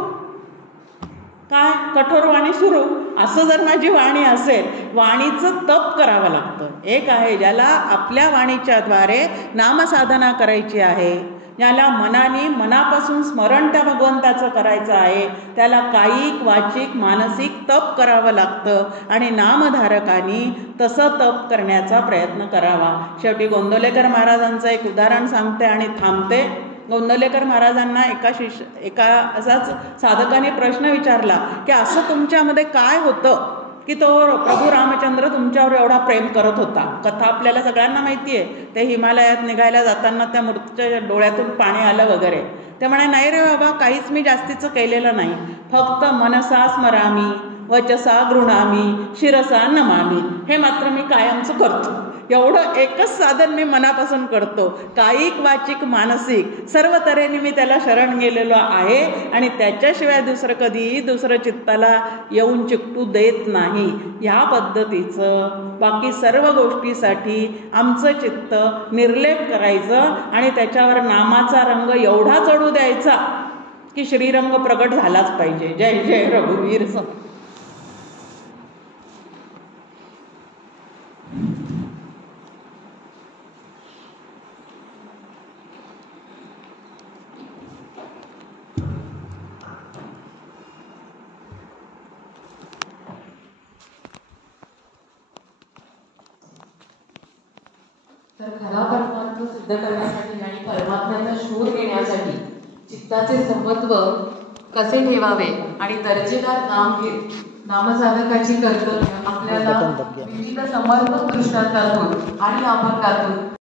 काय कठोर वाणी सुरू. असं जर माझी वाणी असेल, वाणीचं तप करावं लागतं. एक आहे ज्याला आपल्या वाणीच्या द्वारे नामसाधना करायची आहे, ज्याला मनापासून स्मरण त्या भगवंताचं करायचं आहे, त्याला कायिक वाचिक मानसिक तप करावं लागतं. आणि नामधारकांनी तसं तप करण्याचा प्रयत्न करावा. शेवटी गोंदवलेकर महाराजांचं एक उदाहरण सांगते आणि थांबते. गोंदवलेकर महाराजांना एका असाच साधकाने प्रश्न विचारला की असं तुमच्यामध्ये काय होतं की तो प्रभू रामचंद्र तुमच्यावर एवढा प्रेम करत होता. कथा आपल्याला सगळ्यांना माहिती आहे. ते हिमालयात निघायला जाताना त्या मूर्तीच्या डोळ्यातून पाणी आलं वगैरे. ते म्हणे नाही रे बाबा, काहीच मी जास्तीचं केलेलं नाही, फक्त मनसा स्मरामी वचसा गृणामी शिरसा नमामी, हे मात्र मी कायमचं करतो. एवढं एकच साधन मी मनापासून करतो. कायिक वाचिक मानसिक सर्व तऱ्हेने मी त्याला शरण गेलेलो आहे आणि त्याच्याशिवाय दुसरं कधीही दुसरं चित्ताला येऊन चिकटू देत नाही. ह्या पद्धतीचं बाकी सर्व गोष्टीसाठी आमचं चित्त निर्लेप करायचं आणि त्याच्यावर नामाचा रंग एवढा चढू द्यायचा की श्रीरंग प्रगट झालाच पाहिजे. जय जय रघुवीर समर्थ. तर खरा परमार्थ सिद्ध करण्यासाठी आणि परमात्म्याचा शोध घेण्यासाठी चित्ताचे समत्व कसे ठेवावे आणि दर्जेदार नामसाधकाची कर्तव्य आपल्याला विविध समर्पक दृष्टांतातून आणि अभंगातून